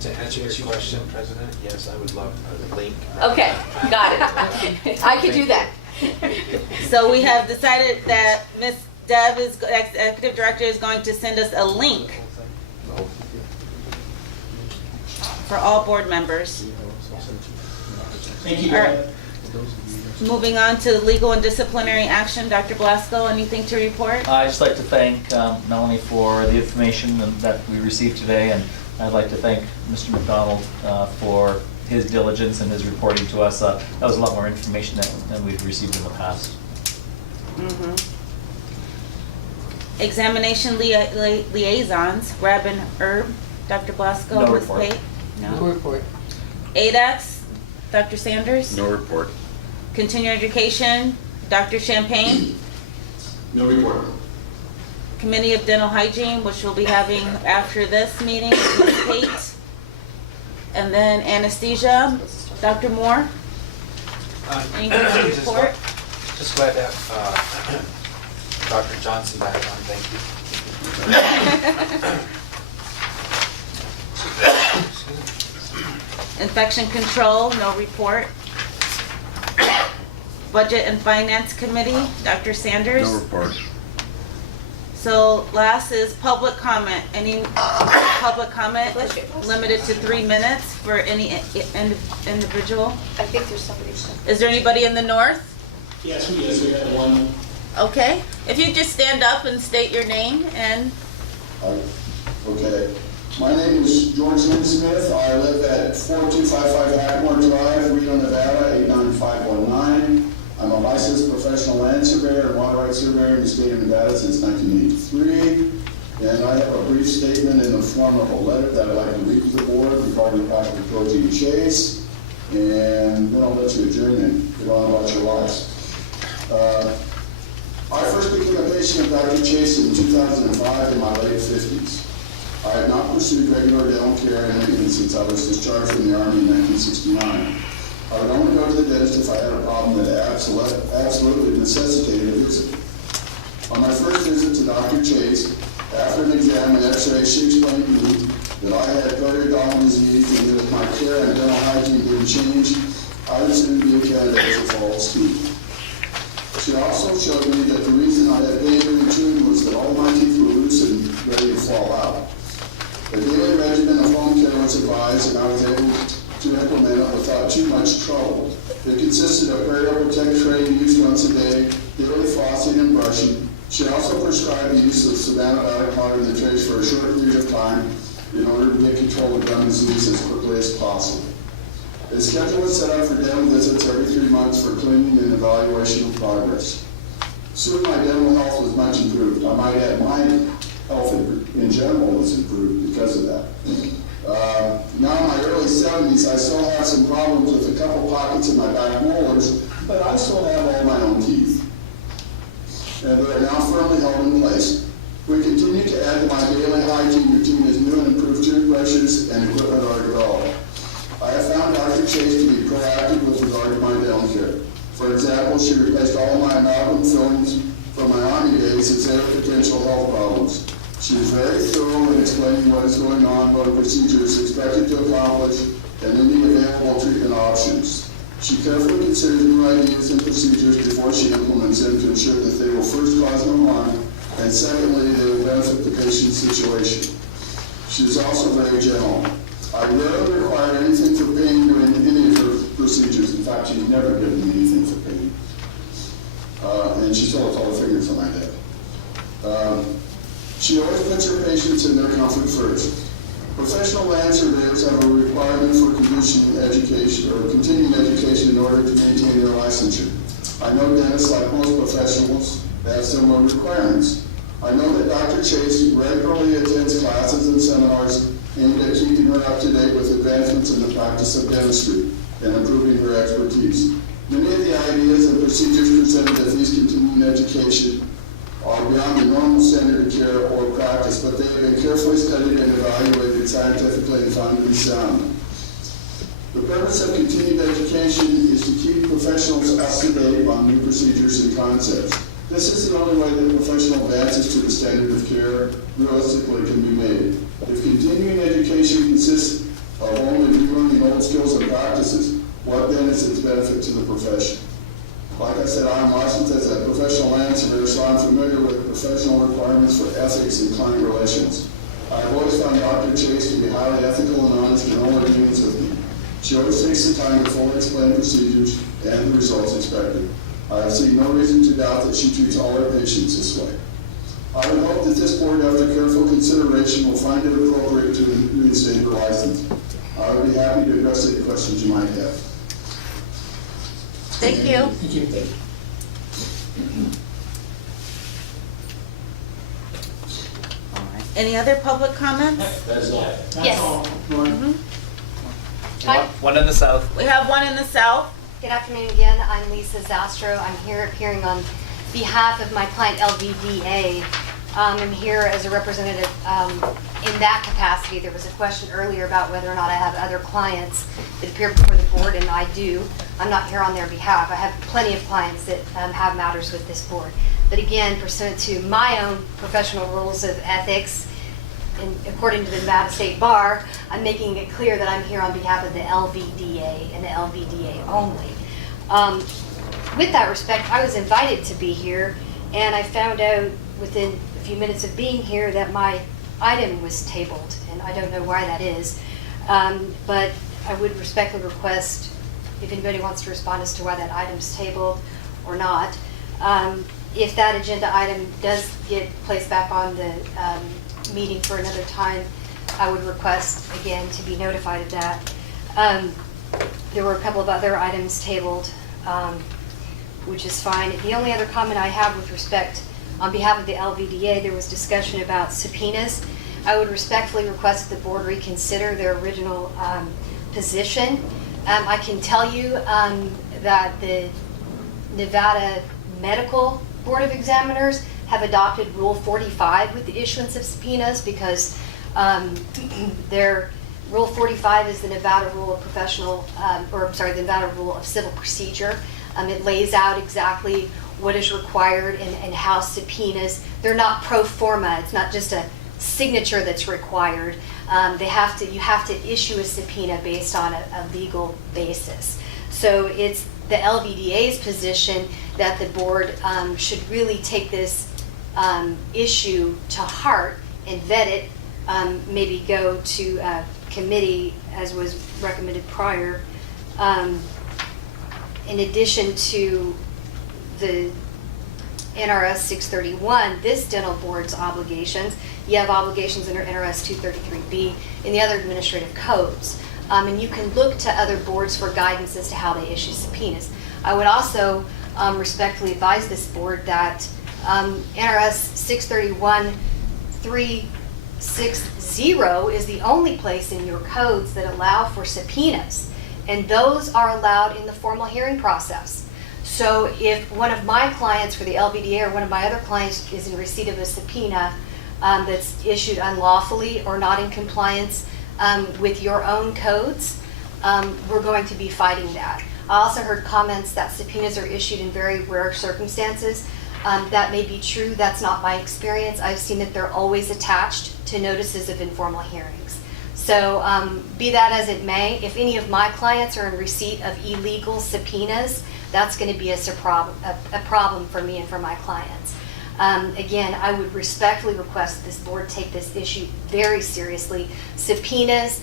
To answer your question, President, yes, I would love a link. Okay, got it. I could do that. So we have decided that Ms. Deb, Executive Director, is going to send us a link for all board members. Thank you, All Deb. right. Moving on to legal and disciplinary action, Dr. Blasco, anything to report? I'd just like to thank Melanie for the information that we received today, and I'd like to thank Mr. McDonald for his diligence and his reporting to us. That was a lot more information than we've received in the past. Mm-hmm. Examination liaisons, Rab and Herb, Dr. Blasco, No Ms. report. Pate? No report. ADAX, Dr. Sanders? No report. Continuing Education, Dr. Champagne? No report. Committee of Dental Hygiene, which we'll be having after this meeting, Ms. Pate. And then Anesthesia, Dr. Moore? Anything to report? Just glad to have Dr. Johnson back on, thank you. Infection Control, no report. Budget and Finance Committee, Dr. Sanders? No report. So last is public comment. Any public comment is limited to 3 minutes for any individual. I think there's somebody. Is there anybody in the north? Yes, we have one. Okay, if you just stand up and state your name and, Okay. My name is George Nsbde. I live at 4255 Hackmore Drive, Reno, Nevada, 89519. I'm a licensed professional land surveyor and water rights surveyor in the state of Nevada since 1983. And I have a brief statement in the form of a letter that I'd like to read to the board regarding Dr. Koji Chase. And then I'll let you adjourn and get on about your lives. I first became a patient of Dr. Chase in 2005 in my late 50s. I had not pursued regular dental care and maintenance since I was discharged from the Army in 1969. I would only go to the dentist if I had a problem that absolutely necessitated a visit. On my first visit to Dr. Chase, after an exam and x-ray, she explained to me that I had periodontal disease and that if my care and dental hygiene didn't change, I would soon be a candidate for false teeth. She also showed me that the reason I had pain in the tooth was that all my teeth were loose and ready to fall out. A daily regimen of home care was advised, and I was able to implement it without too much trouble. It consisted of Perioprotect tray used once a day, daily flossing and brushing. She also prescribed the use of some antibiotic powder in the trays for a short period of time in order to get control of gum disease as quickly as possible. A schedule was set up for dental visits every 3 months for cleaning and evaluation of progress. Soon my dental health was much improved. I might add my health in general was improved because of that. Now in my early 70s, I still have some problems with a couple pockets in my back molars, but I still have all my own teeth. And they are now firmly held in place. We continue to add to my daily hygiene routine as new and improved toothbrushes and equipment are developed. I have found Dr. Chase to be proactive with regard to my dental care. For example, she replaced all of my amalgam fillings from my Army days as there were potential health problems. She is very thorough in explaining what is going on, what a procedure is expected to accomplish, and any available treatment options. She carefully considers new ideas and procedures before she implements them to ensure that they will first cause no harm, and secondly, they will benefit the patient's situation. She is also very gentle. I rarely required anything for pain during any of her procedures. In fact, she's never given me anything for pain. And she still has all the fingers on my head. She always puts her patients and their comfort first. Professional land surveyors have a requirement for continuing education in order to maintain their licensure. I know dentists, like most professionals, have similar requirements. I know that Dr. Chase regularly attends classes and seminars aimed at keeping her up to date with advancements in the practice of dentistry and improving her expertise. Many of the ideas and procedures presented at these continuing education are beyond the normal standard of care or practice, but they have been carefully studied and evaluated scientifically and found to be sound. The purpose of continued education is to keep professionals up to date on new procedures and concepts. This is the only way that professional advances to the standard of care realistically can be made. If continuing education consists of only relearning old skills and practices, what then is its benefit to the profession? Like I said, I'm licensed as a professional land surveyor, so I'm familiar with professional requirements for ethics and client relations. I've always found Dr. Chase to be highly ethical and honest in all her dealings with me. She always takes the time to fully explain procedures and the results expected. I have seen no reason to doubt that she treats all her patients this way. I would hope that this board, after careful consideration, will find it appropriate to reinstate her license. I would be happy to address any questions you might have. Thank you. Thank you. All right. Any other public comments? That's Yes. all. Hi. One in the south. We have one in the south. Good afternoon again. I'm Lisa Zastro. I'm here appearing on behalf of my client LVDA. I'm here as a representative in that capacity. There was a question earlier about whether or not I have other clients that appear before the board, and I do. I'm not here on their behalf. I have plenty of clients that have matters with this board. But again, pursuant to my own professional rules of ethics, and according to the Nevada State Bar, I'm making it clear that I'm here on behalf of the LVDA and the LVDA only. With that respect, I was invited to be here, and I found out within a few minutes of being here that my item was tabled, and I don't know why that is. But I would respectfully request if anybody wants to respond as to why that item's tabled or not. If that agenda item does get placed back on the meeting for another time, I would request again to be notified of that. There were a couple of other items tabled, which is fine. The only other comment I have with respect on behalf of the LVDA, there was discussion about subpoenas. I would respectfully request that the board reconsider their original position. I can tell you that the Nevada Medical Board of Examiners have adopted Rule 45 with the issuance of subpoenas because their Rule 45 is the Nevada Rule of the Nevada Rule of Civil Procedure. It lays out exactly what is required and how subpoenas, they're not pro forma, it's not just a signature that's required. You have to issue a subpoena based on a legal basis. So it's the LVDA's position that the board should really take this issue to heart and vet it, maybe go to a committee as was recommended prior. In addition to the NRS 631, this dental board's obligations, you have obligations under NRS 233B and the other administrative codes. And you can look to other boards for guidance as to how they issue subpoenas. I would also respectfully advise this board that NRS 631.360 is the only place in your codes that allow for subpoenas, and those are allowed in the formal hearing process. So if one of my clients for the LBDA or one of my other clients is in receipt of a subpoena that's issued unlawfully or not in compliance with your own codes, we're going to be fighting that. I also heard comments that subpoenas are issued in very rare circumstances. That may be true. That's not my experience. I've seen that they're always attached to notices of informal hearings. So be that as it may, if any of my clients are in receipt of illegal subpoenas, that's going to be a problem for me and for my clients. Again, I would respectfully request that this board take this issue very seriously. Subpoenas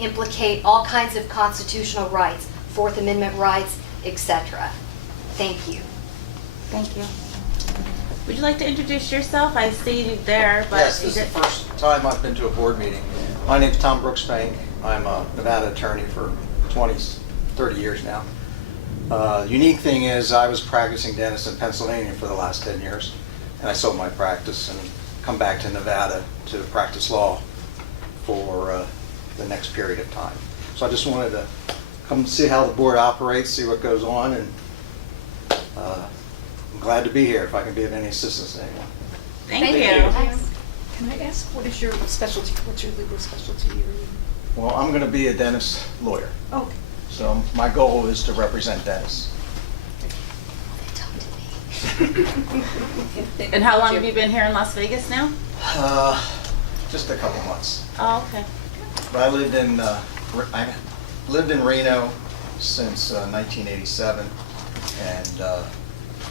implicate all kinds of constitutional rights, Fourth Amendment rights, etc. Thank you. Thank you. Would you like to introduce yourself? I see you there, but Yes, this is the first time I've been to a board meeting. My name's Tom Brooksbank. I'm a Nevada attorney for 30 years now. Unique thing is I was practicing dentist in Pennsylvania for the last 10 years, and I sold my practice and come back to Nevada to practice law for the next period of time. So I just wanted to come see how the board operates, see what goes on, and I'm glad to be here if I can be of any assistance to anyone. Thank you. Can I ask, what is your specialty? What's your legal specialty? Well, I'm going to be a dentist lawyer. Oh, So my goal is to represent dentists. And how long have you been here in Las Vegas now? Just a couple months. Oh, okay. But I lived in Reno since 1987 and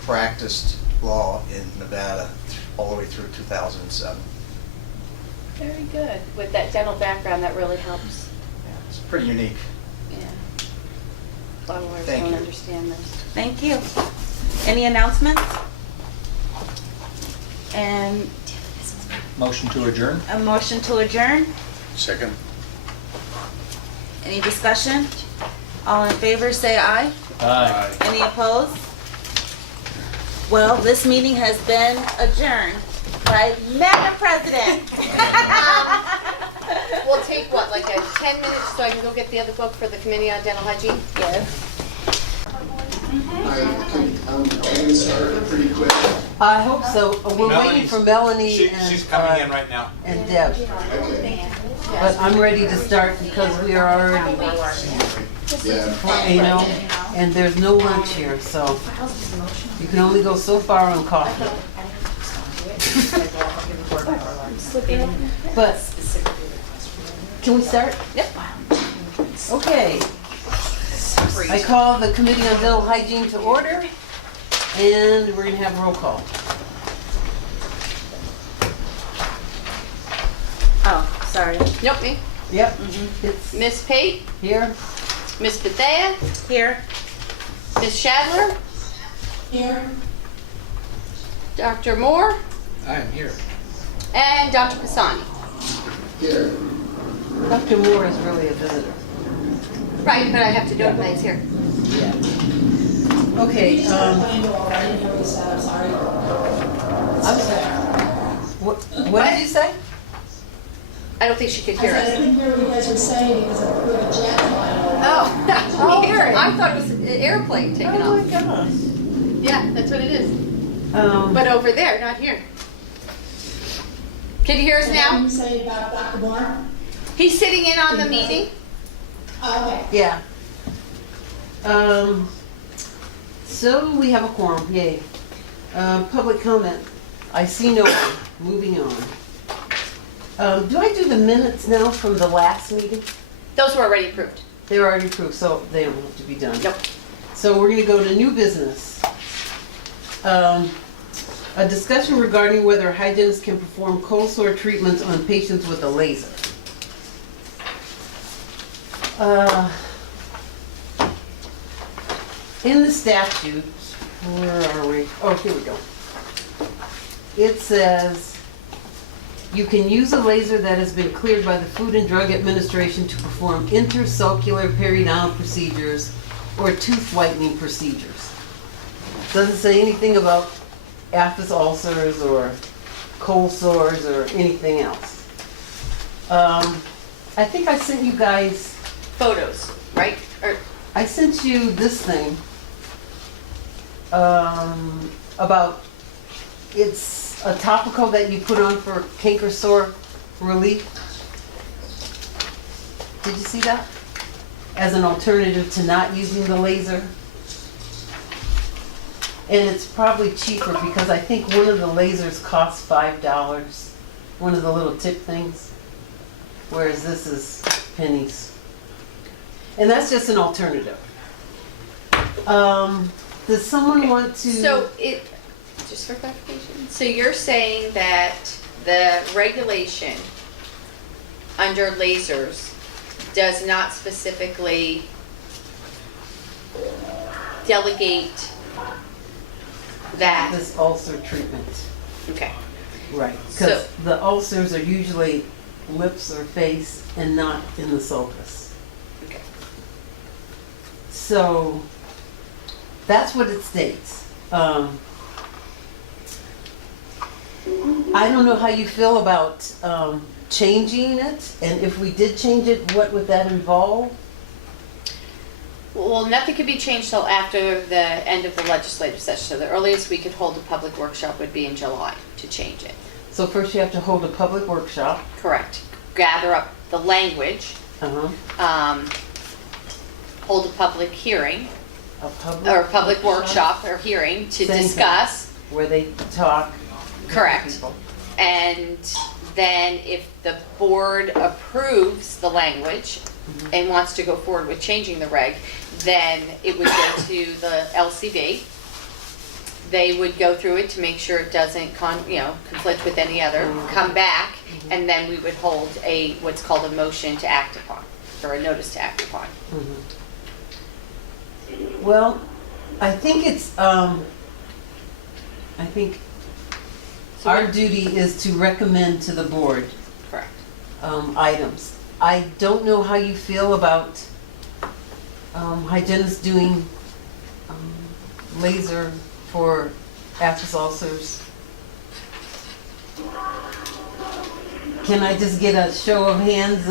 practiced law in Nevada all the way through 2007. Very good. With that dental background, that really helps. Yeah, it's pretty unique. Yeah. A lot of lawyers Thank don't you. understand this. Thank you. Any announcements? And Motion to adjourn? a motion to adjourn? Second? Any discussion? All in favor, say aye. Aye. Any opposed? Well, this meeting has been adjourned by Madam President. We'll take what, like a 10 minutes so I can go get the other book for the Committee on Dental Hygiene? Yes. I'm getting started pretty quick. I hope so. We're waiting for Melanie She's coming in right now. and Deb. Okay. But I'm ready to start because we are already, Yeah. and there's no lunch here, so you can only go so far on coffee. But, can we start? Yep. Okay. I call the Committee on Dental Hygiene to order, and we're gonna have roll call. Oh, sorry. Nope, me. Yep, it's Miss Pate, here. Miss Bethea, Here. Miss Shadler. Here. Dr. Moore, I am here. and Dr. Pisani. Here. Dr. Moore is really a visitor. Right, but I have to do it when he's here. Yeah. Okay, I'm sorry. What did you say? I don't think she could hear us. I couldn't hear what you guys were saying because of the jet flying over. Oh, I thought it was an airplane taking Oh off. my gosh. Yeah, that's what it is. But over there, not here. Can you hear us And what did now? you say about Dr. Moore? He's sitting in on the meeting. Oh, okay. Yeah. So we have a quorum, yay. Public comment. I see no one. Moving on. Do I do the minutes now from the last meeting? Those were already approved. They're already approved, so they don't have to be done. Nope. So we're gonna go to new business. A discussion regarding whether hygienists can perform cold sore treatments on patients with a laser. In the statute, where are we? Oh, here we go. It says, you can use a laser that has been cleared by the Food and Drug Administration to perform intersulcular periodontal procedures or tooth whitening procedures. Doesn't say anything about aphthous ulcers or cold sores or anything else. I think I sent you guys, Photos, right? Or, I sent you this thing about, it's a topical that you put on for canker sore relief. Did you see that? As an alternative to not using the laser. And it's probably cheaper because I think one of the lasers costs $5, one of the little tip things, whereas this is pennies. And that's just an alternative. Does someone want to? so just for clarification, so you're saying that the regulation under lasers does not specifically delegate that? This ulcer treatment. Okay. Right. So- Because the ulcers are usually lips or face and not in the sulcus. Okay. So that's what it states. I don't know how you feel about changing it, and if we did change it, what would that involve? Well, nothing could be changed till after the end of the legislative session. So the earliest we could hold a public workshop would be in July to change it. So first you have to hold a public workshop. Correct. Gather up the language, Uh-huh. hold a public hearing, A or a public workshop or hearing to Same thing. discuss. Where they talk. with the Correct. people. And then if the board approves the language and wants to go forward with changing the reg, then it would go to the LCB. They would go through it to make sure it doesn't conflict with any other, come back, and then we would hold what's called a motion to act upon, or a notice to act upon. Well, I think it's, I think our duty is to recommend to the board Correct. items. I don't know how you feel about hygienists doing laser for aphthous ulcers. Can I just get a show of hands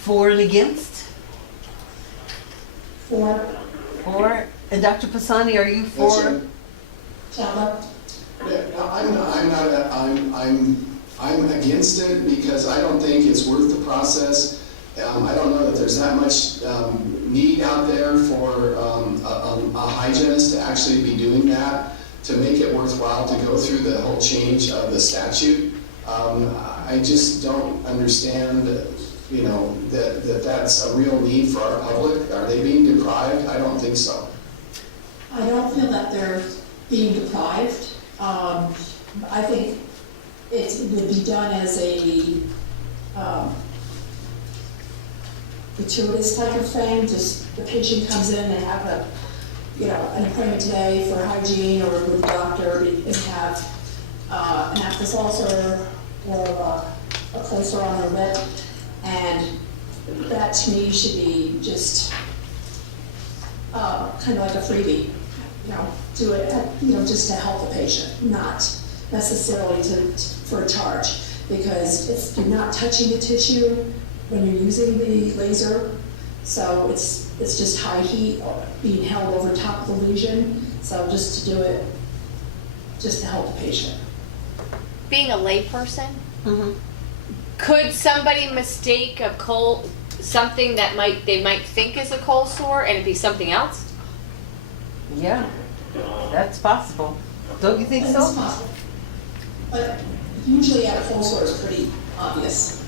for and against? For, For? And Dr. Pisani, are you for? Yes, sir. Chandler? Yeah, I'm against it because I don't think it's worth the process. I don't know that there's that much need out there for a hygienist to actually be doing that, to make it worthwhile to go through the whole change of the statute. I just don't understand, that's a real need for our public. Are they being deprived? I don't think so. I don't feel that they're being deprived. I think it would be done as a gratuitous type of thing. Just the patient comes in, they have an appointment today for hygiene or with the doctor, and have an aphthous ulcer or a cold sore on their lip, and that to me should be just kind of like a freebie. Do it, just to help the patient, not necessarily for a charge. Because if you're not touching the tissue when you're using the laser, so it's just high heat being held over top of the lesion. So just to do it, just to help the patient. Being a layperson, could somebody mistake something that they might think is a cold sore and it be something else? Yeah, that's possible. Don't you think It's so? possible. But usually a cold sore is pretty obvious.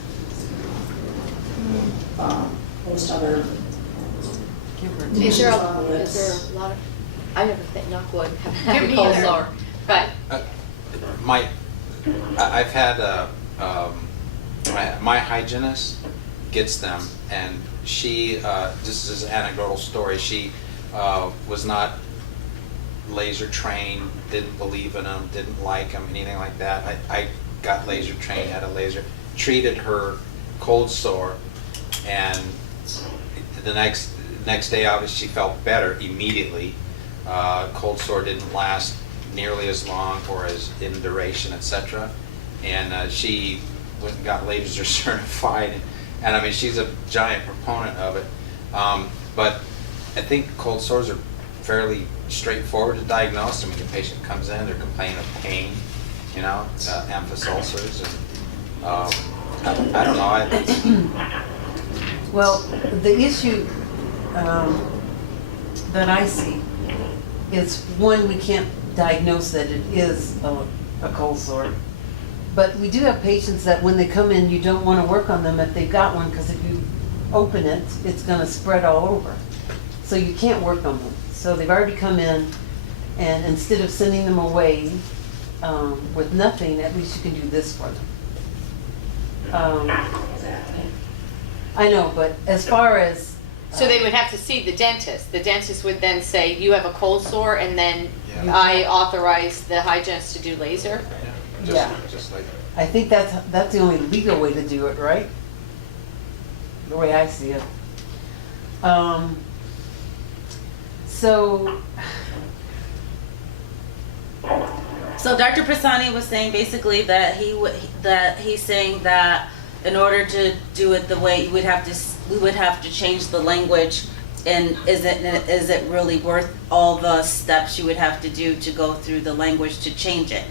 Most other. Is there a Lips. lot of, I never think, knock wood, have Give had me a cold either. sore, but I've had my hygienist gets them, and she, this is an anecdotal story, she was not laser trained, didn't believe in them, didn't like them, anything like that. I got laser trained, had a laser, treated her cold sore, and the next day obviously she felt better immediately, Cold sore didn't last nearly as long or as in duration, etc. And she went and got laser certified. And I mean, she's a giant proponent of it. But I think cold sores are fairly straightforward to diagnose. I mean, the patient comes in, they're complaining of pain, you know, aphthous ulcers, and I don't know. Well, the issue that I see is, one, we can't diagnose that it is a cold sore. But we do have patients that when they come in, you don't want to work on them if they've got one, because if you open it, it's going to spread all over. So you can't work on them. So they've already come in, and instead of sending them away with nothing, at least you can do this for them. I know, but as far as... So they would have to see the dentist. The dentist would then say, you have a cold sore, and then Yeah. I authorize the hygienist to do laser? Just like I think that's the only legal way to do it, right? The way I see it. So Dr. Pisani was saying basically that he's saying that in order to do it the way we would have to change the language, and is it really worth all the steps you would have to do to go through the language to change it?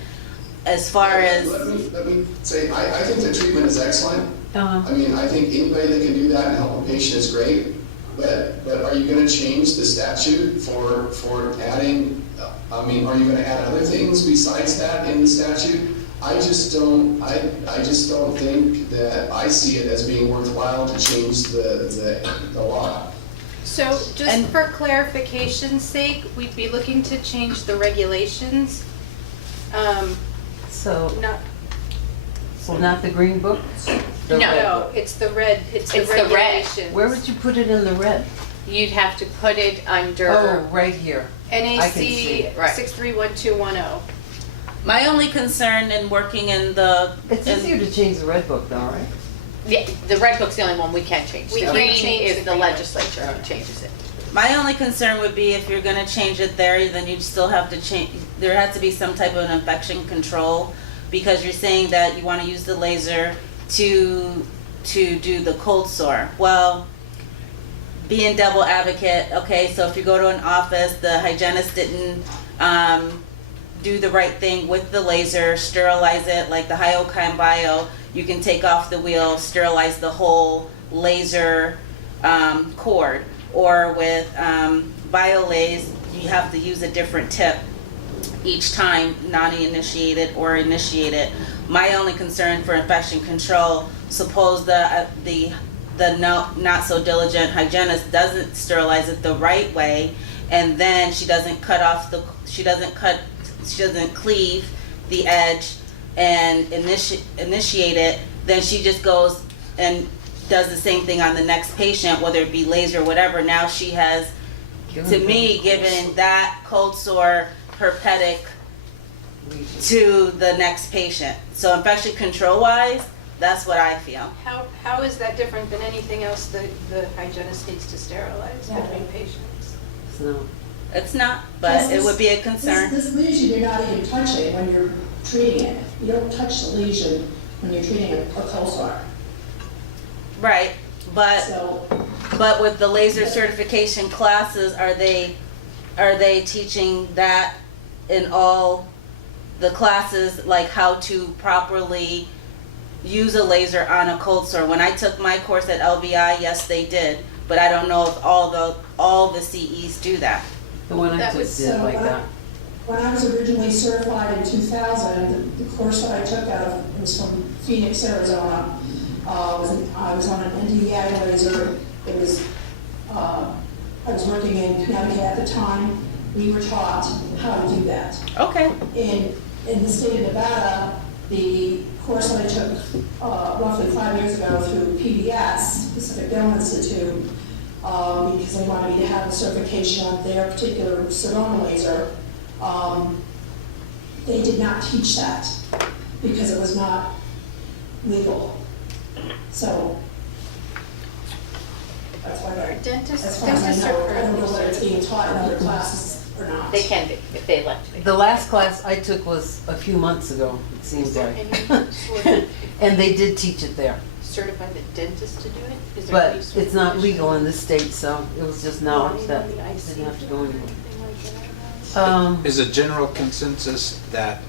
As far as Let me say, I think the treatment is excellent. I mean, I think anybody that can do that and help a patient is great. But are you going to change the statute for adding? I mean, are you going to add other things besides that in the statute? I just don't. I just don't think that I see it as being worthwhile to change the law. So just for clarification's sake, we'd be looking to change the regulations. So Not, not the green book? The red no, book. it's the red, it's the It's the red. regulations. Where would you put it in the red? You'd have to put it under... Oh, right here. I can see NAC it. Right. 631210. my only concern in working in the It's easier to change the red book though, right? Yeah, the red book's the only one we can change. We The can't green change is the the green. legislature who changes it. My only concern would be if you're gonna change it there, then you'd still have to change, there has to be some type of an infection control, because you're saying that you wanna use the laser to do the cold sore. Well, being devil advocate, okay, so if you go to an office, the hygienist didn't do the right thing with the laser, sterilize it, like the Hyokine Bio, you can take off the wheel, sterilize the whole laser cord. Or with BioLase, you have to use a different tip each time, non-initiated or initiated. My only concern for infection control, suppose the not so diligent hygienist doesn't sterilize it the right way, and then she doesn't cleave the edge and initiate it, then she just goes and does the same thing on the next patient, whether it be laser or whatever. Now she has, to me, given that cold sore herpetic to the next patient. So infection control wise, that's what I feel. How is that different than anything else the hygienist needs to sterilize between patients? No. It's not, but it would be a concern. This lesion you're not even touching when you're treating it. You don't touch the lesion when you're treating a cold sore. Right, but So, with the laser certification classes, are they teaching that in all the classes, like how to properly use a laser on a cold sore? When I took my course at LVI, yes, they did, but I don't know if all the CEs do that. The one I That took was did like that. when I was originally certified in 2000, the course that I took it was from Phoenix, Arizona. I was on an NDVI laser. It was, I was working in Connecticut at the time. We were taught how to do that. Okay. In the state of Nevada, the course that I took roughly 5 years ago through PBS, Pacific Dental Institute, because they wanted me to have a certification on their particular Sedona laser, they did not teach that because it was not legal. So that's why Our dentists as far as I know, I don't know are whether it's being taught in other classes or not? They can be, if they elect to be. The last class I took was a few months ago, it seems Is there like. any sort of And they did teach it there. certify the dentist to do it? Is there any But sort it's of not issue? legal in this state, so it was just knowledge that Anyone on the IC didn't have to go or anywhere. anything like that? Is a general consensus that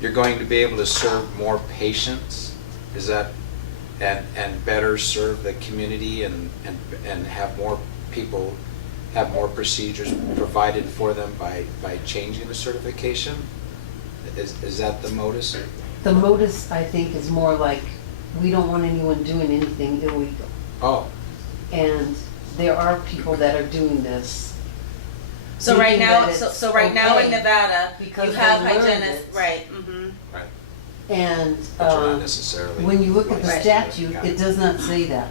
you're going to be able to serve more patients? Is that, and better serve the community and have more people, have more procedures provided for them by changing the certification? Is that the modus? The modus, I think, is more like, we don't want anyone doing anything illegal. Oh, And there are people that are doing this. So right thinking now, that so, it's so right now in okay Nevada, because you they have learned hygienists, it. right, mm-hmm. right. And But you're not necessarily. when you look at the Right. statute, Got it does not say that.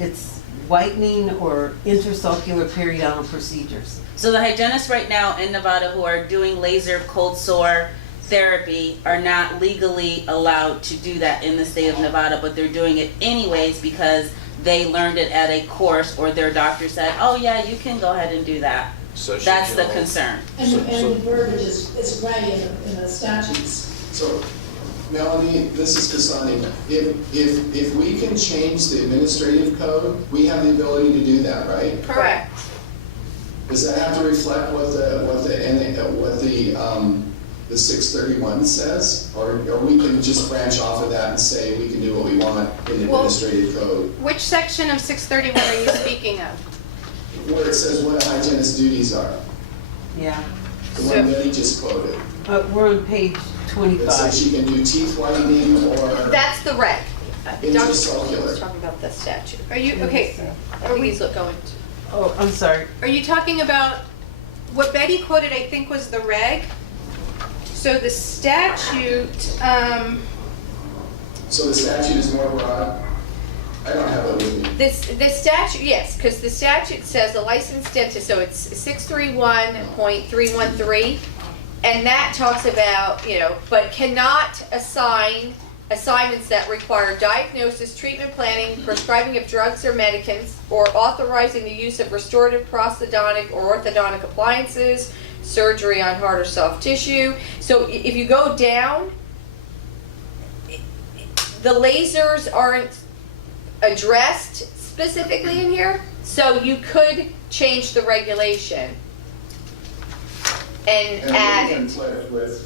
It's whitening or intersulcular periodontal procedures. So the hygienists right now in Nevada who are doing laser cold sore therapy are not legally allowed to do that in the state of Nevada, but they're doing it anyways because they learned it at a course or their doctor said, oh yeah, you can go ahead and do that. So should That's the you- concern. And, So- and the verbiage is gray in the statutes. So, Melanie, this is Kasani. If we can change the administrative code, we have the ability to do that, right? Correct. Does that have to reflect what the 631 says? Or we can just branch off of that and say we can do what we want in the Well- administrative code? Which section of 631 are you speaking of? Where it says what a hygienist's duties are, Yeah. the one that he just quoted. We're on page It 25. says she can do teeth whitening or That's the reg. Dr. intersulcular. was talking about the statute. Are you, okay, I think he's going to. Oh, I'm sorry. are you talking about, what Betty quoted, I think, was the reg? So the statute, So the statute is more broad? I don't have it with me. The statute, yes, because the statute says a licensed dentist, so it's 631.313, and that talks about, but cannot assign assignments that require diagnosis, treatment planning, prescribing of drugs or medicaments, or authorizing the use of restorative prosthodontic or orthodontic appliances, surgery on hard or soft tissue. So if you go down, the lasers aren't addressed specifically in here, so you could change the regulation and add it. conflict with.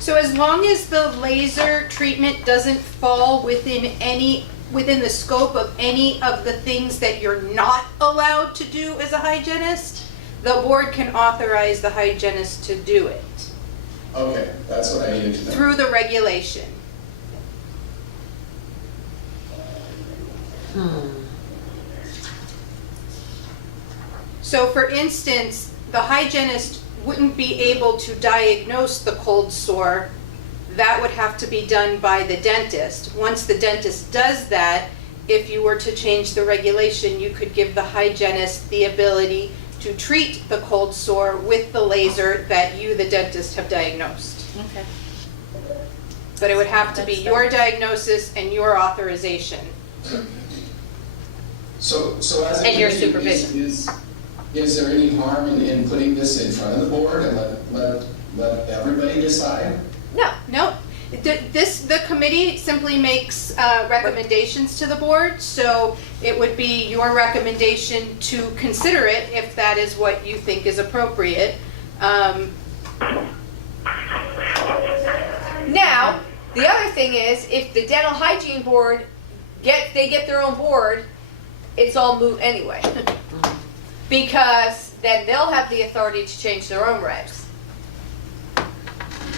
so as long as the laser treatment doesn't fall within the scope of any of the things that you're not allowed to do as a hygienist, the board can authorize the hygienist to do it Okay, that's what I needed to know. through the regulation. So for instance, the hygienist wouldn't be able to diagnose the cold sore. That would have to be done by the dentist. Once the dentist does that, if you were to change the regulation, you could give the hygienist the ability to treat the cold sore with the laser that you, the dentist, have diagnosed. Okay. But it would have to be your diagnosis and your authorization. So as a And your committee, supervision. Is there any harm in putting this in front of the board and let everybody decide? No. The committee simply makes recommendations to the board, so it would be your recommendation to consider it if that is what you think is appropriate. Now, the other thing is, if the dental hygiene board get their own board, it's all moot anyway. Because then they'll have the authority to change their own regs.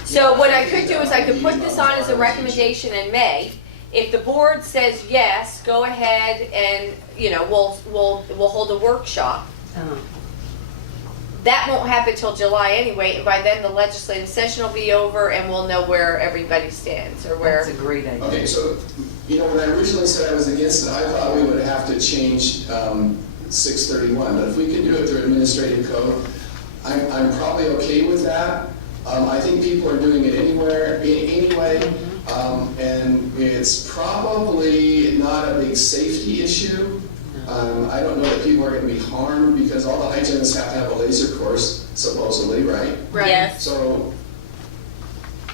So what I could do is I could put this on as a recommendation in May. If the board says yes, go ahead and, we'll hold a workshop. That won't happen till July anyway, and by then the legislative session will be over and we'll know where everybody stands or where. That's a great idea. Okay, so, when I originally said I was against it, I thought we would have to change 631, but if we can do it through administrative code, I'm probably okay with that. I think people are doing it anyway, and it's probably not a big safety issue. I don't know that people are gonna be harmed because all the hygienists have to have a laser course supposedly, right? Right. Yes. So,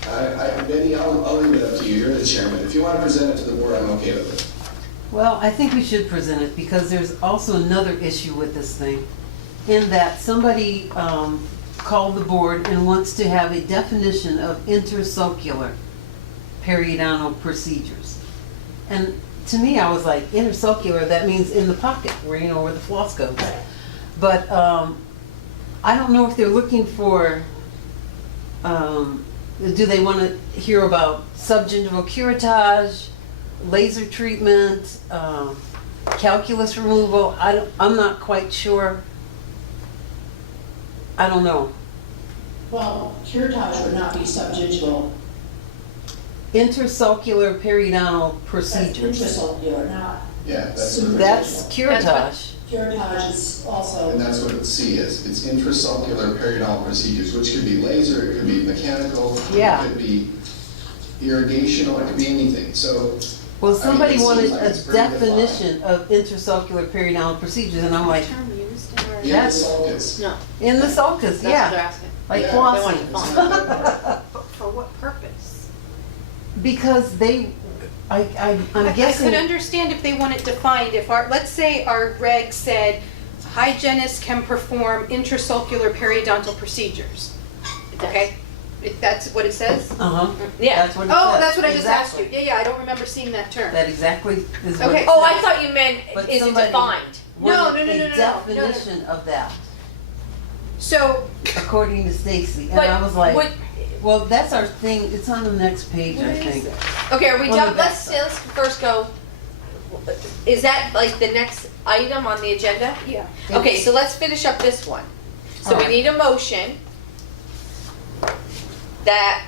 Betty, I'll leave it up to you, you're the chairman. If you wanna present it to the board, I'm okay with it. Well, I think we should present it because there's also another issue with this thing. In that somebody called the board and wants to have a definition of intercircular periodontal procedures. And to me, I was like, intercircular, that means in the pocket, where, you know, where the floss goes. But I don't know if they're looking for, do they want to hear about subgingival curettage, laser treatment, calculus removal? I'm not quite sure. I don't know. Well, curettage would not be subgingival. Intercircular periodontal That's procedures. intracircular, not Yeah, that's super. That's curettage. Curettage is also. And that's what C is. It's intracircular periodontal procedures, which could be laser, it could be mechanical, Yeah. it could be irrigational, it could be anything. So, Well, somebody it seems wanted like a it's very defined. definition of intercircular periodontal procedures, and I'm like, Term used in our. yeah, That's- it's all good. No, in the sulcus, that's what they're yeah, asking. like Yeah. flossing. For what purpose? Because I'm I guessing. could understand if they want it defined, if let's say our reg said, hygienists can perform intracircular periodontal procedures. Okay? If that's what it says? Uh-huh. Yeah. That's what it says. Oh, that's what I just asked you. Exactly. Yeah, I don't remember seeing that term. That exactly is what Okay. it Oh, I says. thought you meant, But is it somebody defined? No, wanted no, no, no, a no, no, no. definition of that, So, according to Stacy, and But I was like, would- well, that's our thing, it's on the next page, I Where is think. it? Okay, are we On done? the Let's backside. first go, is that like the next item on the agenda? yeah. Okay, so let's finish up this one. So we Alright. need a motion that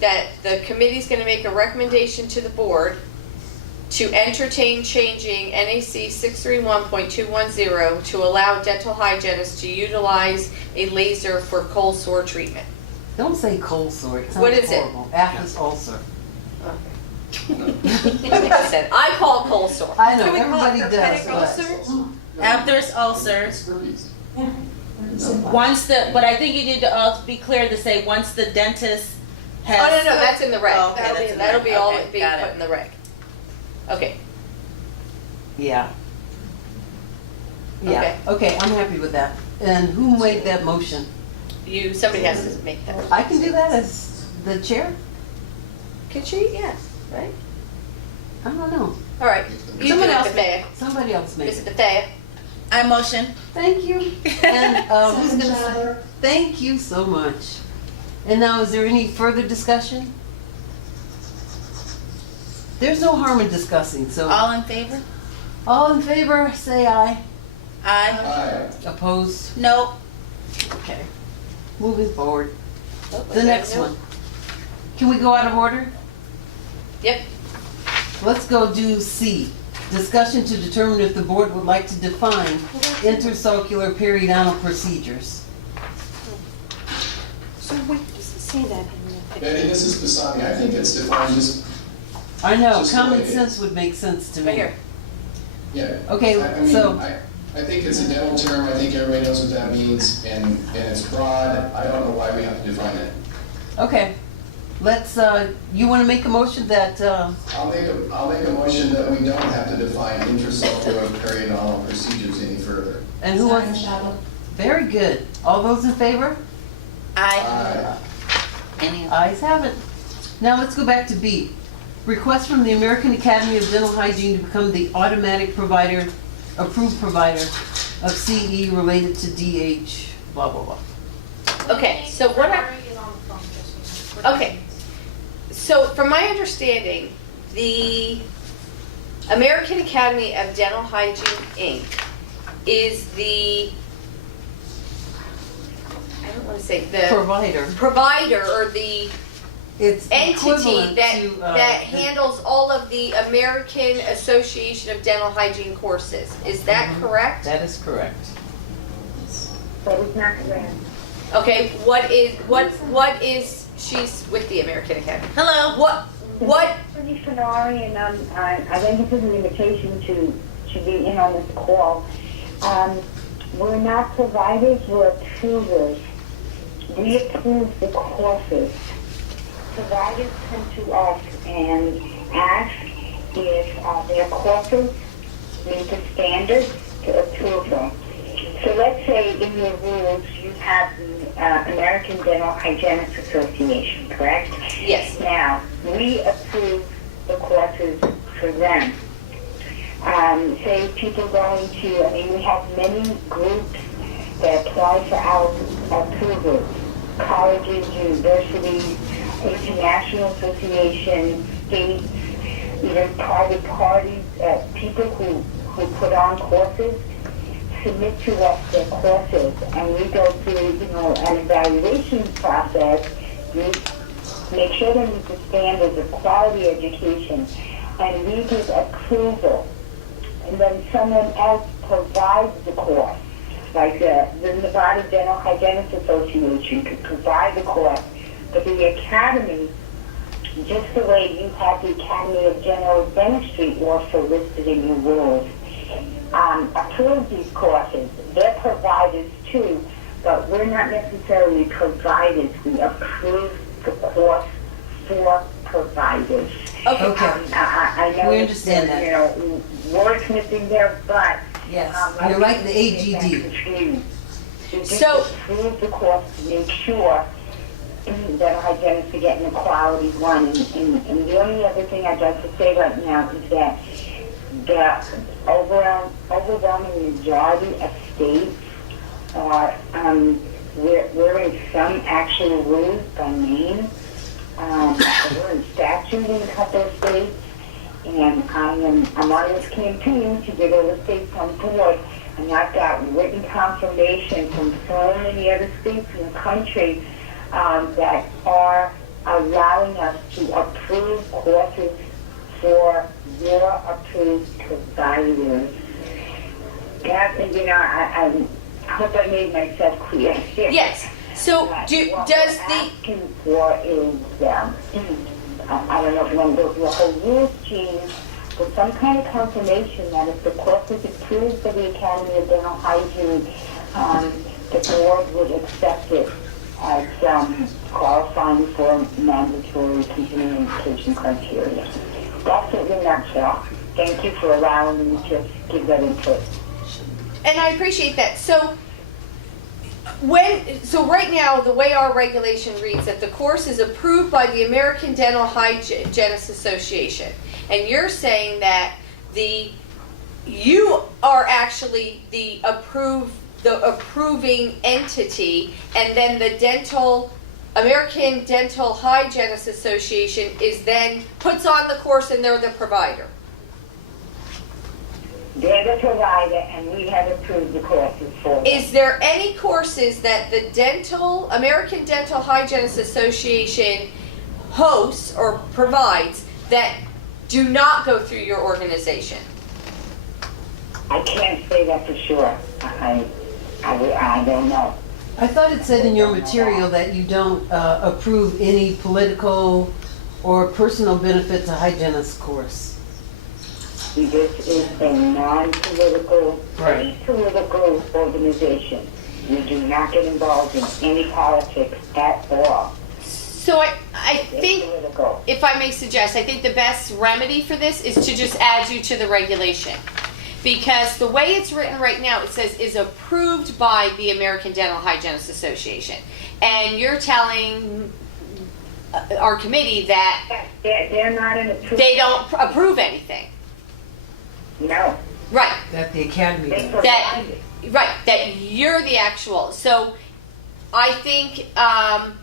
that the committee's gonna make a recommendation to the board to entertain changing NAC 631.210 to allow dental hygienists to utilize a laser for cold sore treatment. Don't say cold sore, it What sounds is it? horrible. Aphthous ulcer. Listen, I call it cold sore. I know, Can we call it everybody does, herpetic but. ulcer? After it's ulcers, It's herpes. Yeah. but I think you need to be clear to say, once the dentist has. Oh, no, that's in the reg. Oh, okay, that's in the That'll reg. be all Okay, being got put it. in the reg. Okay, Yeah. Okay. Yeah, okay, I'm happy with that. And who made that motion? somebody has to make that. I can do that as the chair? Can she? Yes, right? I don't know. All right. You Someone do it, else Bethea. Somebody else made Mrs. it. Bethea. I motion. Thank you. And who's Second, gonna say? Shattuck. Thank you so much. And now, is there any further discussion? There's no harm in discussing, so. All in favor? All in favor, say aye. Aye. Aye. Opposed? Nope. Okay. Moving forward. Oh, The next one. Can we go out of order? Yep. Let's go do C. Discussion to determine if the board would like to define intercircular periodontal procedures. So wait, does it say that in the? Betty, this is Basani. I think it's defined just, I know, Just the way common it is. sense would make sense to me. Right here. yeah. Okay, I mean, so- I think it's a dental term. I think everybody knows what that means, and it's broad. I don't know why we have to define it. Okay, let's, you wanna make a motion that, I'll make a motion that we don't have to define intracircular periodontal procedures any further. and who Second, wants? Shattuck. Very good. All those in favor? Aye. Any? Ayes have it. Now let's go back to B. Request from the American Academy of Dental Hygiene to become the automatic provider, approved provider of CE related to DH, blah, blah, blah. Okay, so what okay. So from my understanding, the American Academy of Dental Hygiene, Inc. is the, I don't want to say the provider or the It's entity equivalent that, to, that handles all of the American Association of Dental Hygiene courses. Is that correct? That is correct. But it's not correct. Okay, what is, she's with the American Academy. Hello. What, Cindy Finari, and I went into the invitation to should be in on this call. We're not providers, we're approvers. We approve the courses. Providers come to us and ask if their courses meet the standards to approve them. So let's say in your rules you have the American Dental Hygienists Association, correct? Yes. Now, we approve the courses for them. Say people going to, we have many groups that apply for our approval. Colleges, universities, international associations, states, even private parties, people who put on courses submit to us their courses, and we go through, an evaluation process. We make sure they meet the standards of quality education, and we give approval. And then someone else provides the course, like the Nevada Dental Hygienists Association could provide the course, but the academy, just the way you have the Academy of General Dentistry also listed in your rules, approve these courses. They're providers too, but we're not necessarily providers. We approve the course for providers. Okay. I know We understand that. wordsmithing there, but Yes, you're like the AGD. So approve the course to make sure that hygienists are getting the quality one. And the only other thing I'd like to say right now is that the overwhelming majority of states are, we're in some actual rules by name. We're in statute in a couple of states, and I'm on this campaign to get all the states on board, and I've got written confirmation from so many other states in the country that are allowing us to approve courses for your approved providers. I hope I made myself clear. Yes. So what does we're the asking for is, I don't know if you want to go through a whole rules change, but some kind of confirmation that if the course is approved by the Academy of Dental Hygiene, the board would accept it as qualifying for mandatory continuing education criteria. That's it in a nutshell. Thank you for allowing me to give that input. and I appreciate that. So right now, the way our regulation reads, that the course is approved by the American Dental Hygienists Association, and you're saying that you are actually the approving entity, and then the American Dental Hygienists Association puts on the course, and they're the provider. They're the provider, and we have approved the courses for them. Is there any courses that the American Dental Hygienists Association hosts or provides that do not go through your organization? I can't say that for sure. I don't know. I thought it said in your material that you don't approve any political or personal benefit to hygienist course. This is a non-political, apolitical organization. We do not get involved in any politics at all. So I think, if I may suggest, I think the best remedy for this is to just add you to the regulation. Because the way it's written right now, it says is approved by the American Dental Hygienists Association. And you're telling our committee that they're not an approval. They don't approve anything. No. Right. That the academy does. That you're the actual. So I think that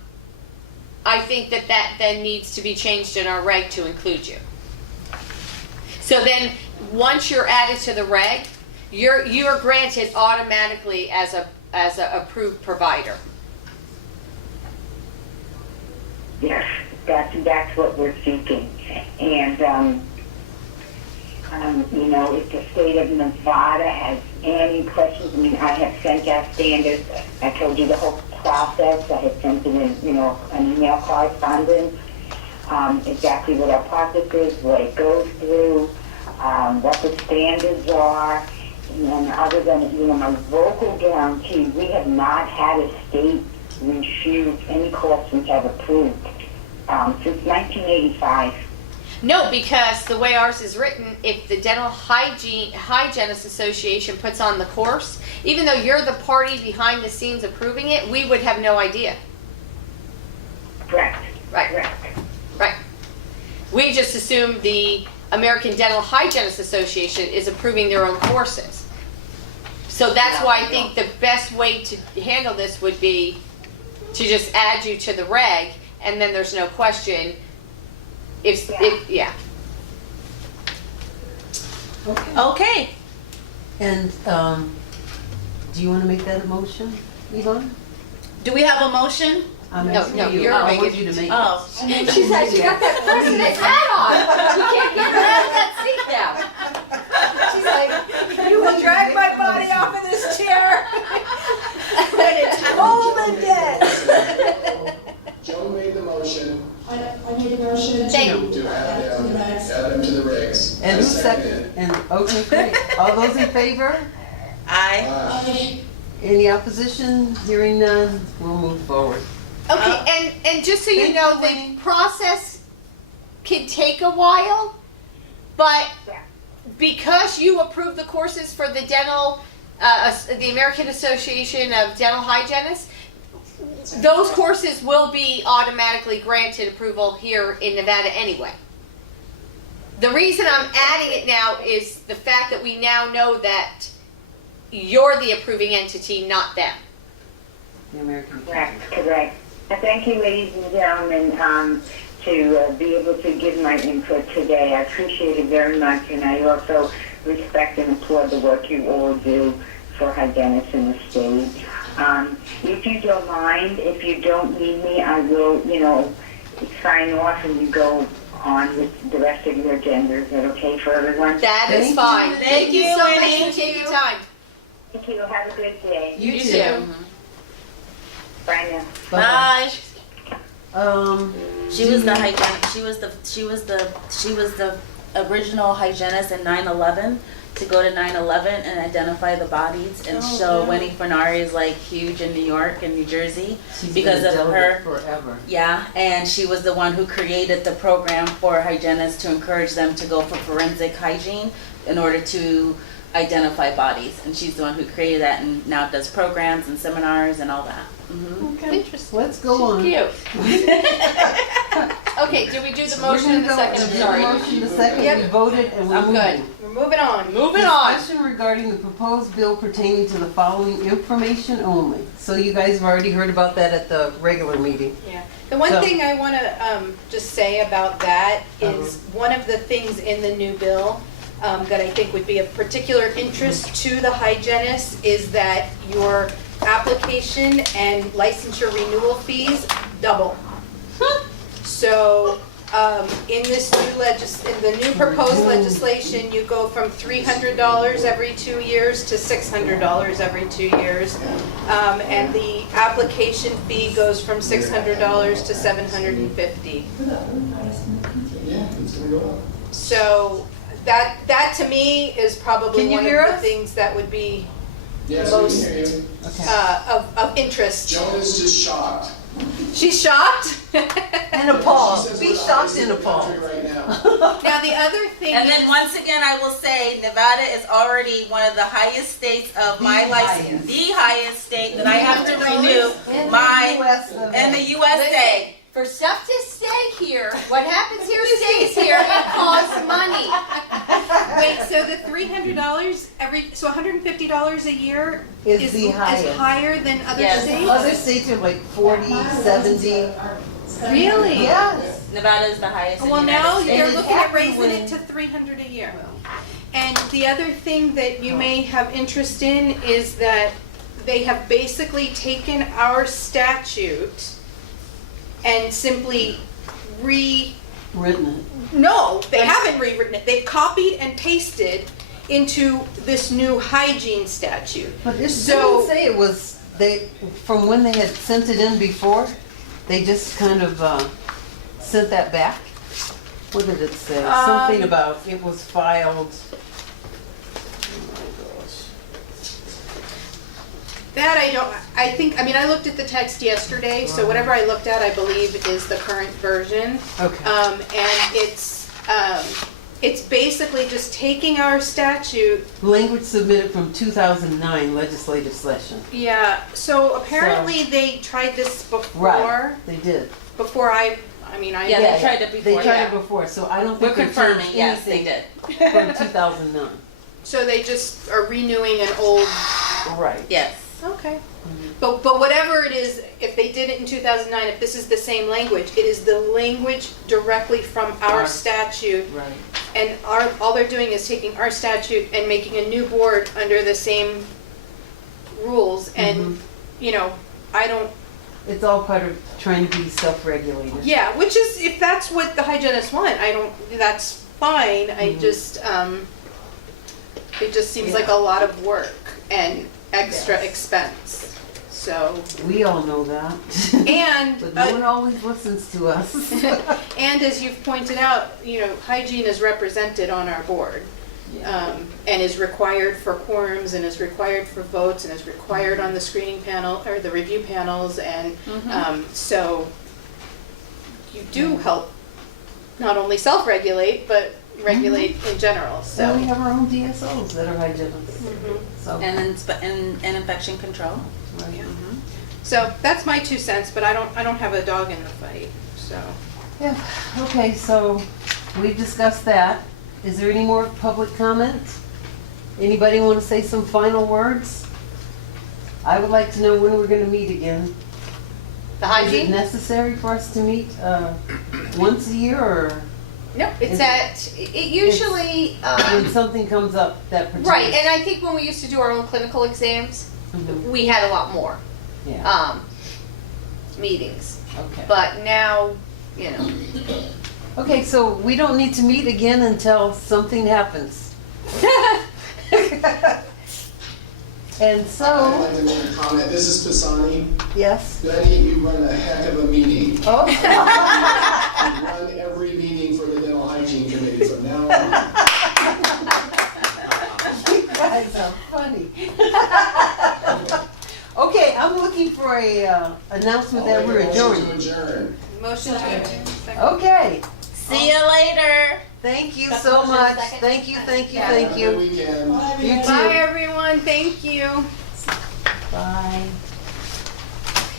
then needs to be changed in our reg to include you. So then once you're added to the reg, you are granted automatically as a approved provider. Yes, that's what we're seeking. And if the state of Nevada has any questions, I have sent out standards. I told you the whole process. I have sent them in, an email correspondence, exactly what our process is, what it goes through. what the standards are. And other than, my vocal guarantee, we have not had a state refuse any course we have approved since 1985. No, because the way ours is written, if the Dental Hygienists Association puts on the course, even though you're the party behind the scenes approving it, we would have no idea. Correct. Right. Correct. Right. We just assume the American Dental Hygienists Association is approving their own courses. So that's why I think the best way to handle this would be to just add you to the reg, and then there's no question yeah. Okay. And, do you want to make that a motion, Yvonne? Do we have a motion? I'm No, asking no, you. you're I making want you to make it. Oh. She said she got that president's hat on. You can't get her out of that seat now. She's like, you will drag my body off of this chair when it's cold and dead. Joe made the motion I made a motion Thank to add them to the regs. And who seconded? And, okay, great. All those in favor? Aye. Any opposition? Hearing none, we'll move forward. Okay, and just so you Thank know, you, the Winnie. process can take a while, but because you approve the courses for the the American Association of Dental Hygienists, those courses will be automatically granted approval here in Nevada anyway. The reason I'm adding it now is the fact that we now know that you're the approving entity, not them. The American. Correct. Thank you, ladies and gentlemen, to be able to give my input today. I appreciate it very much, and I also respect and applaud the work you all do for hygienists in the state. If you don't mind, if you don't need me, I will, sign off and you go on with the rest of your agenda. Is that okay for everyone? That is fine. Thank you so much Winnie. for taking time. Thank you. Have a good day. You too. Mm-hmm. Bye now. Bye. She do was the you- hygienist. She was the original hygienist in 9/11 to go to 9/11 and identify the bodies and show Winnie Furnari is like huge in New York and New Jersey She's because been of a her. delegate forever. Yeah, and she was the one who created the program for hygienists to encourage them to go for forensic hygiene in order to identify bodies. And she's the one who created that and now does programs and seminars and all that. Mm-hmm. Okay, Interesting. let's go on. Cute. Okay, did we do the motion in the second? I'm The sorry. motion, the second, Yep. we voted, and we're I'm good. moving. We're moving on. Moving on. Discussion regarding the proposed bill pertaining to the following information only. So you guys have already heard about that at the regular meeting. Yeah. The one So- thing I want to just say about that is one of the things in the new bill that I think would be of particular interest to the hygienists is that your application and licensure renewal fees double. So in this in the new proposed legislation, you go from $300 every 2 years to $600 every 2 years. And the application fee goes from $600 to $750. So that to me is probably Can you one hear of the us? things that would be Yes, most we can hear you. of interest. Joan is just shocked. She's shocked. And appalled. She says Be we're the shocked highest in and the appalled. country right now. Now the other thing And is, then once again, I will say Nevada is already one of the highest states of my license, the highest state that I have to renew in the USA. For stuff to stay here, what happens here stays here. It costs money. wait, so the $300 so $150 a year Is the highest. higher than other Yes. states? Other states are like 40, 70. Really? Yes. Nevada is the highest in the Well, United now States. you're it looking at happened raising when- it to $300 a year. And the other thing that you may have interest in is that they have basically taken our statute and simply Written No, they haven't rewritten it. They've copied and pasted into this new hygiene statute. it. But it So- didn't say it was, from when they had sent it in before, they just kind of sent that back. What did it say? Something about it was filed. That I think, I mean, I looked at the text yesterday, so whatever I looked at, I believe is the current version. Okay. And it's basically just taking our statute. Language submitted from 2009 legislative session. Yeah, so apparently they tried this before. Right, they did. Before I mean, I. Yeah, they tried it before. They tried yeah. it before, so I don't We're think they confirming, changed yes, they anything did. from 2009. So they just are renewing an old. Right. Yes. Okay. But whatever it is, if they did it in 2009, if this is the same language, it is the language directly from our statute. Right. And all they're doing is taking our statute and making a new board under the same rules. And, you know, I don't. It's all part of trying to be self-regulated. Yeah, which is, if that's what the hygienists want, that's fine. I just, it just seems like a lot of work and extra expense. So. We all know that. And. But no one always listens to us. And as you've pointed out, you know, hygiene is represented on our board. And is required for quorums and is required for votes and is required on the screening panel or the review panels. And so you do help not only self-regulate, but regulate in general. So And we have our own DSOs that are hygienists. So. And infection control. Right. So that's my 2 cents, but I don't have a dog in the fight. So. Yeah, okay, so we've discussed that. Is there any more public comment? Anybody want to say some final words? I would like to know when we're going to meet again. The Is hygiene? it necessary for us to meet once a year or No, it's it usually, when something comes up that pertains? right, and I think when we used to do our own clinical exams, we had a lot more Yeah, meetings. okay. But now, you know. Okay, so we don't need to meet again until something happens. And I'd so, like to make a comment. This is Pisani. yes? Betty, you run a heck of a meeting. Oh. You run every meeting for the dental hygiene committee from now on. You guys are funny. Okay, I'm looking for a announcement that we're adjourned. Motion to adjourn. Okay. See you later. Thank you so much. Thank you, thank you, thank you. Weekend. You Bye, too. everyone. Thank you. Bye.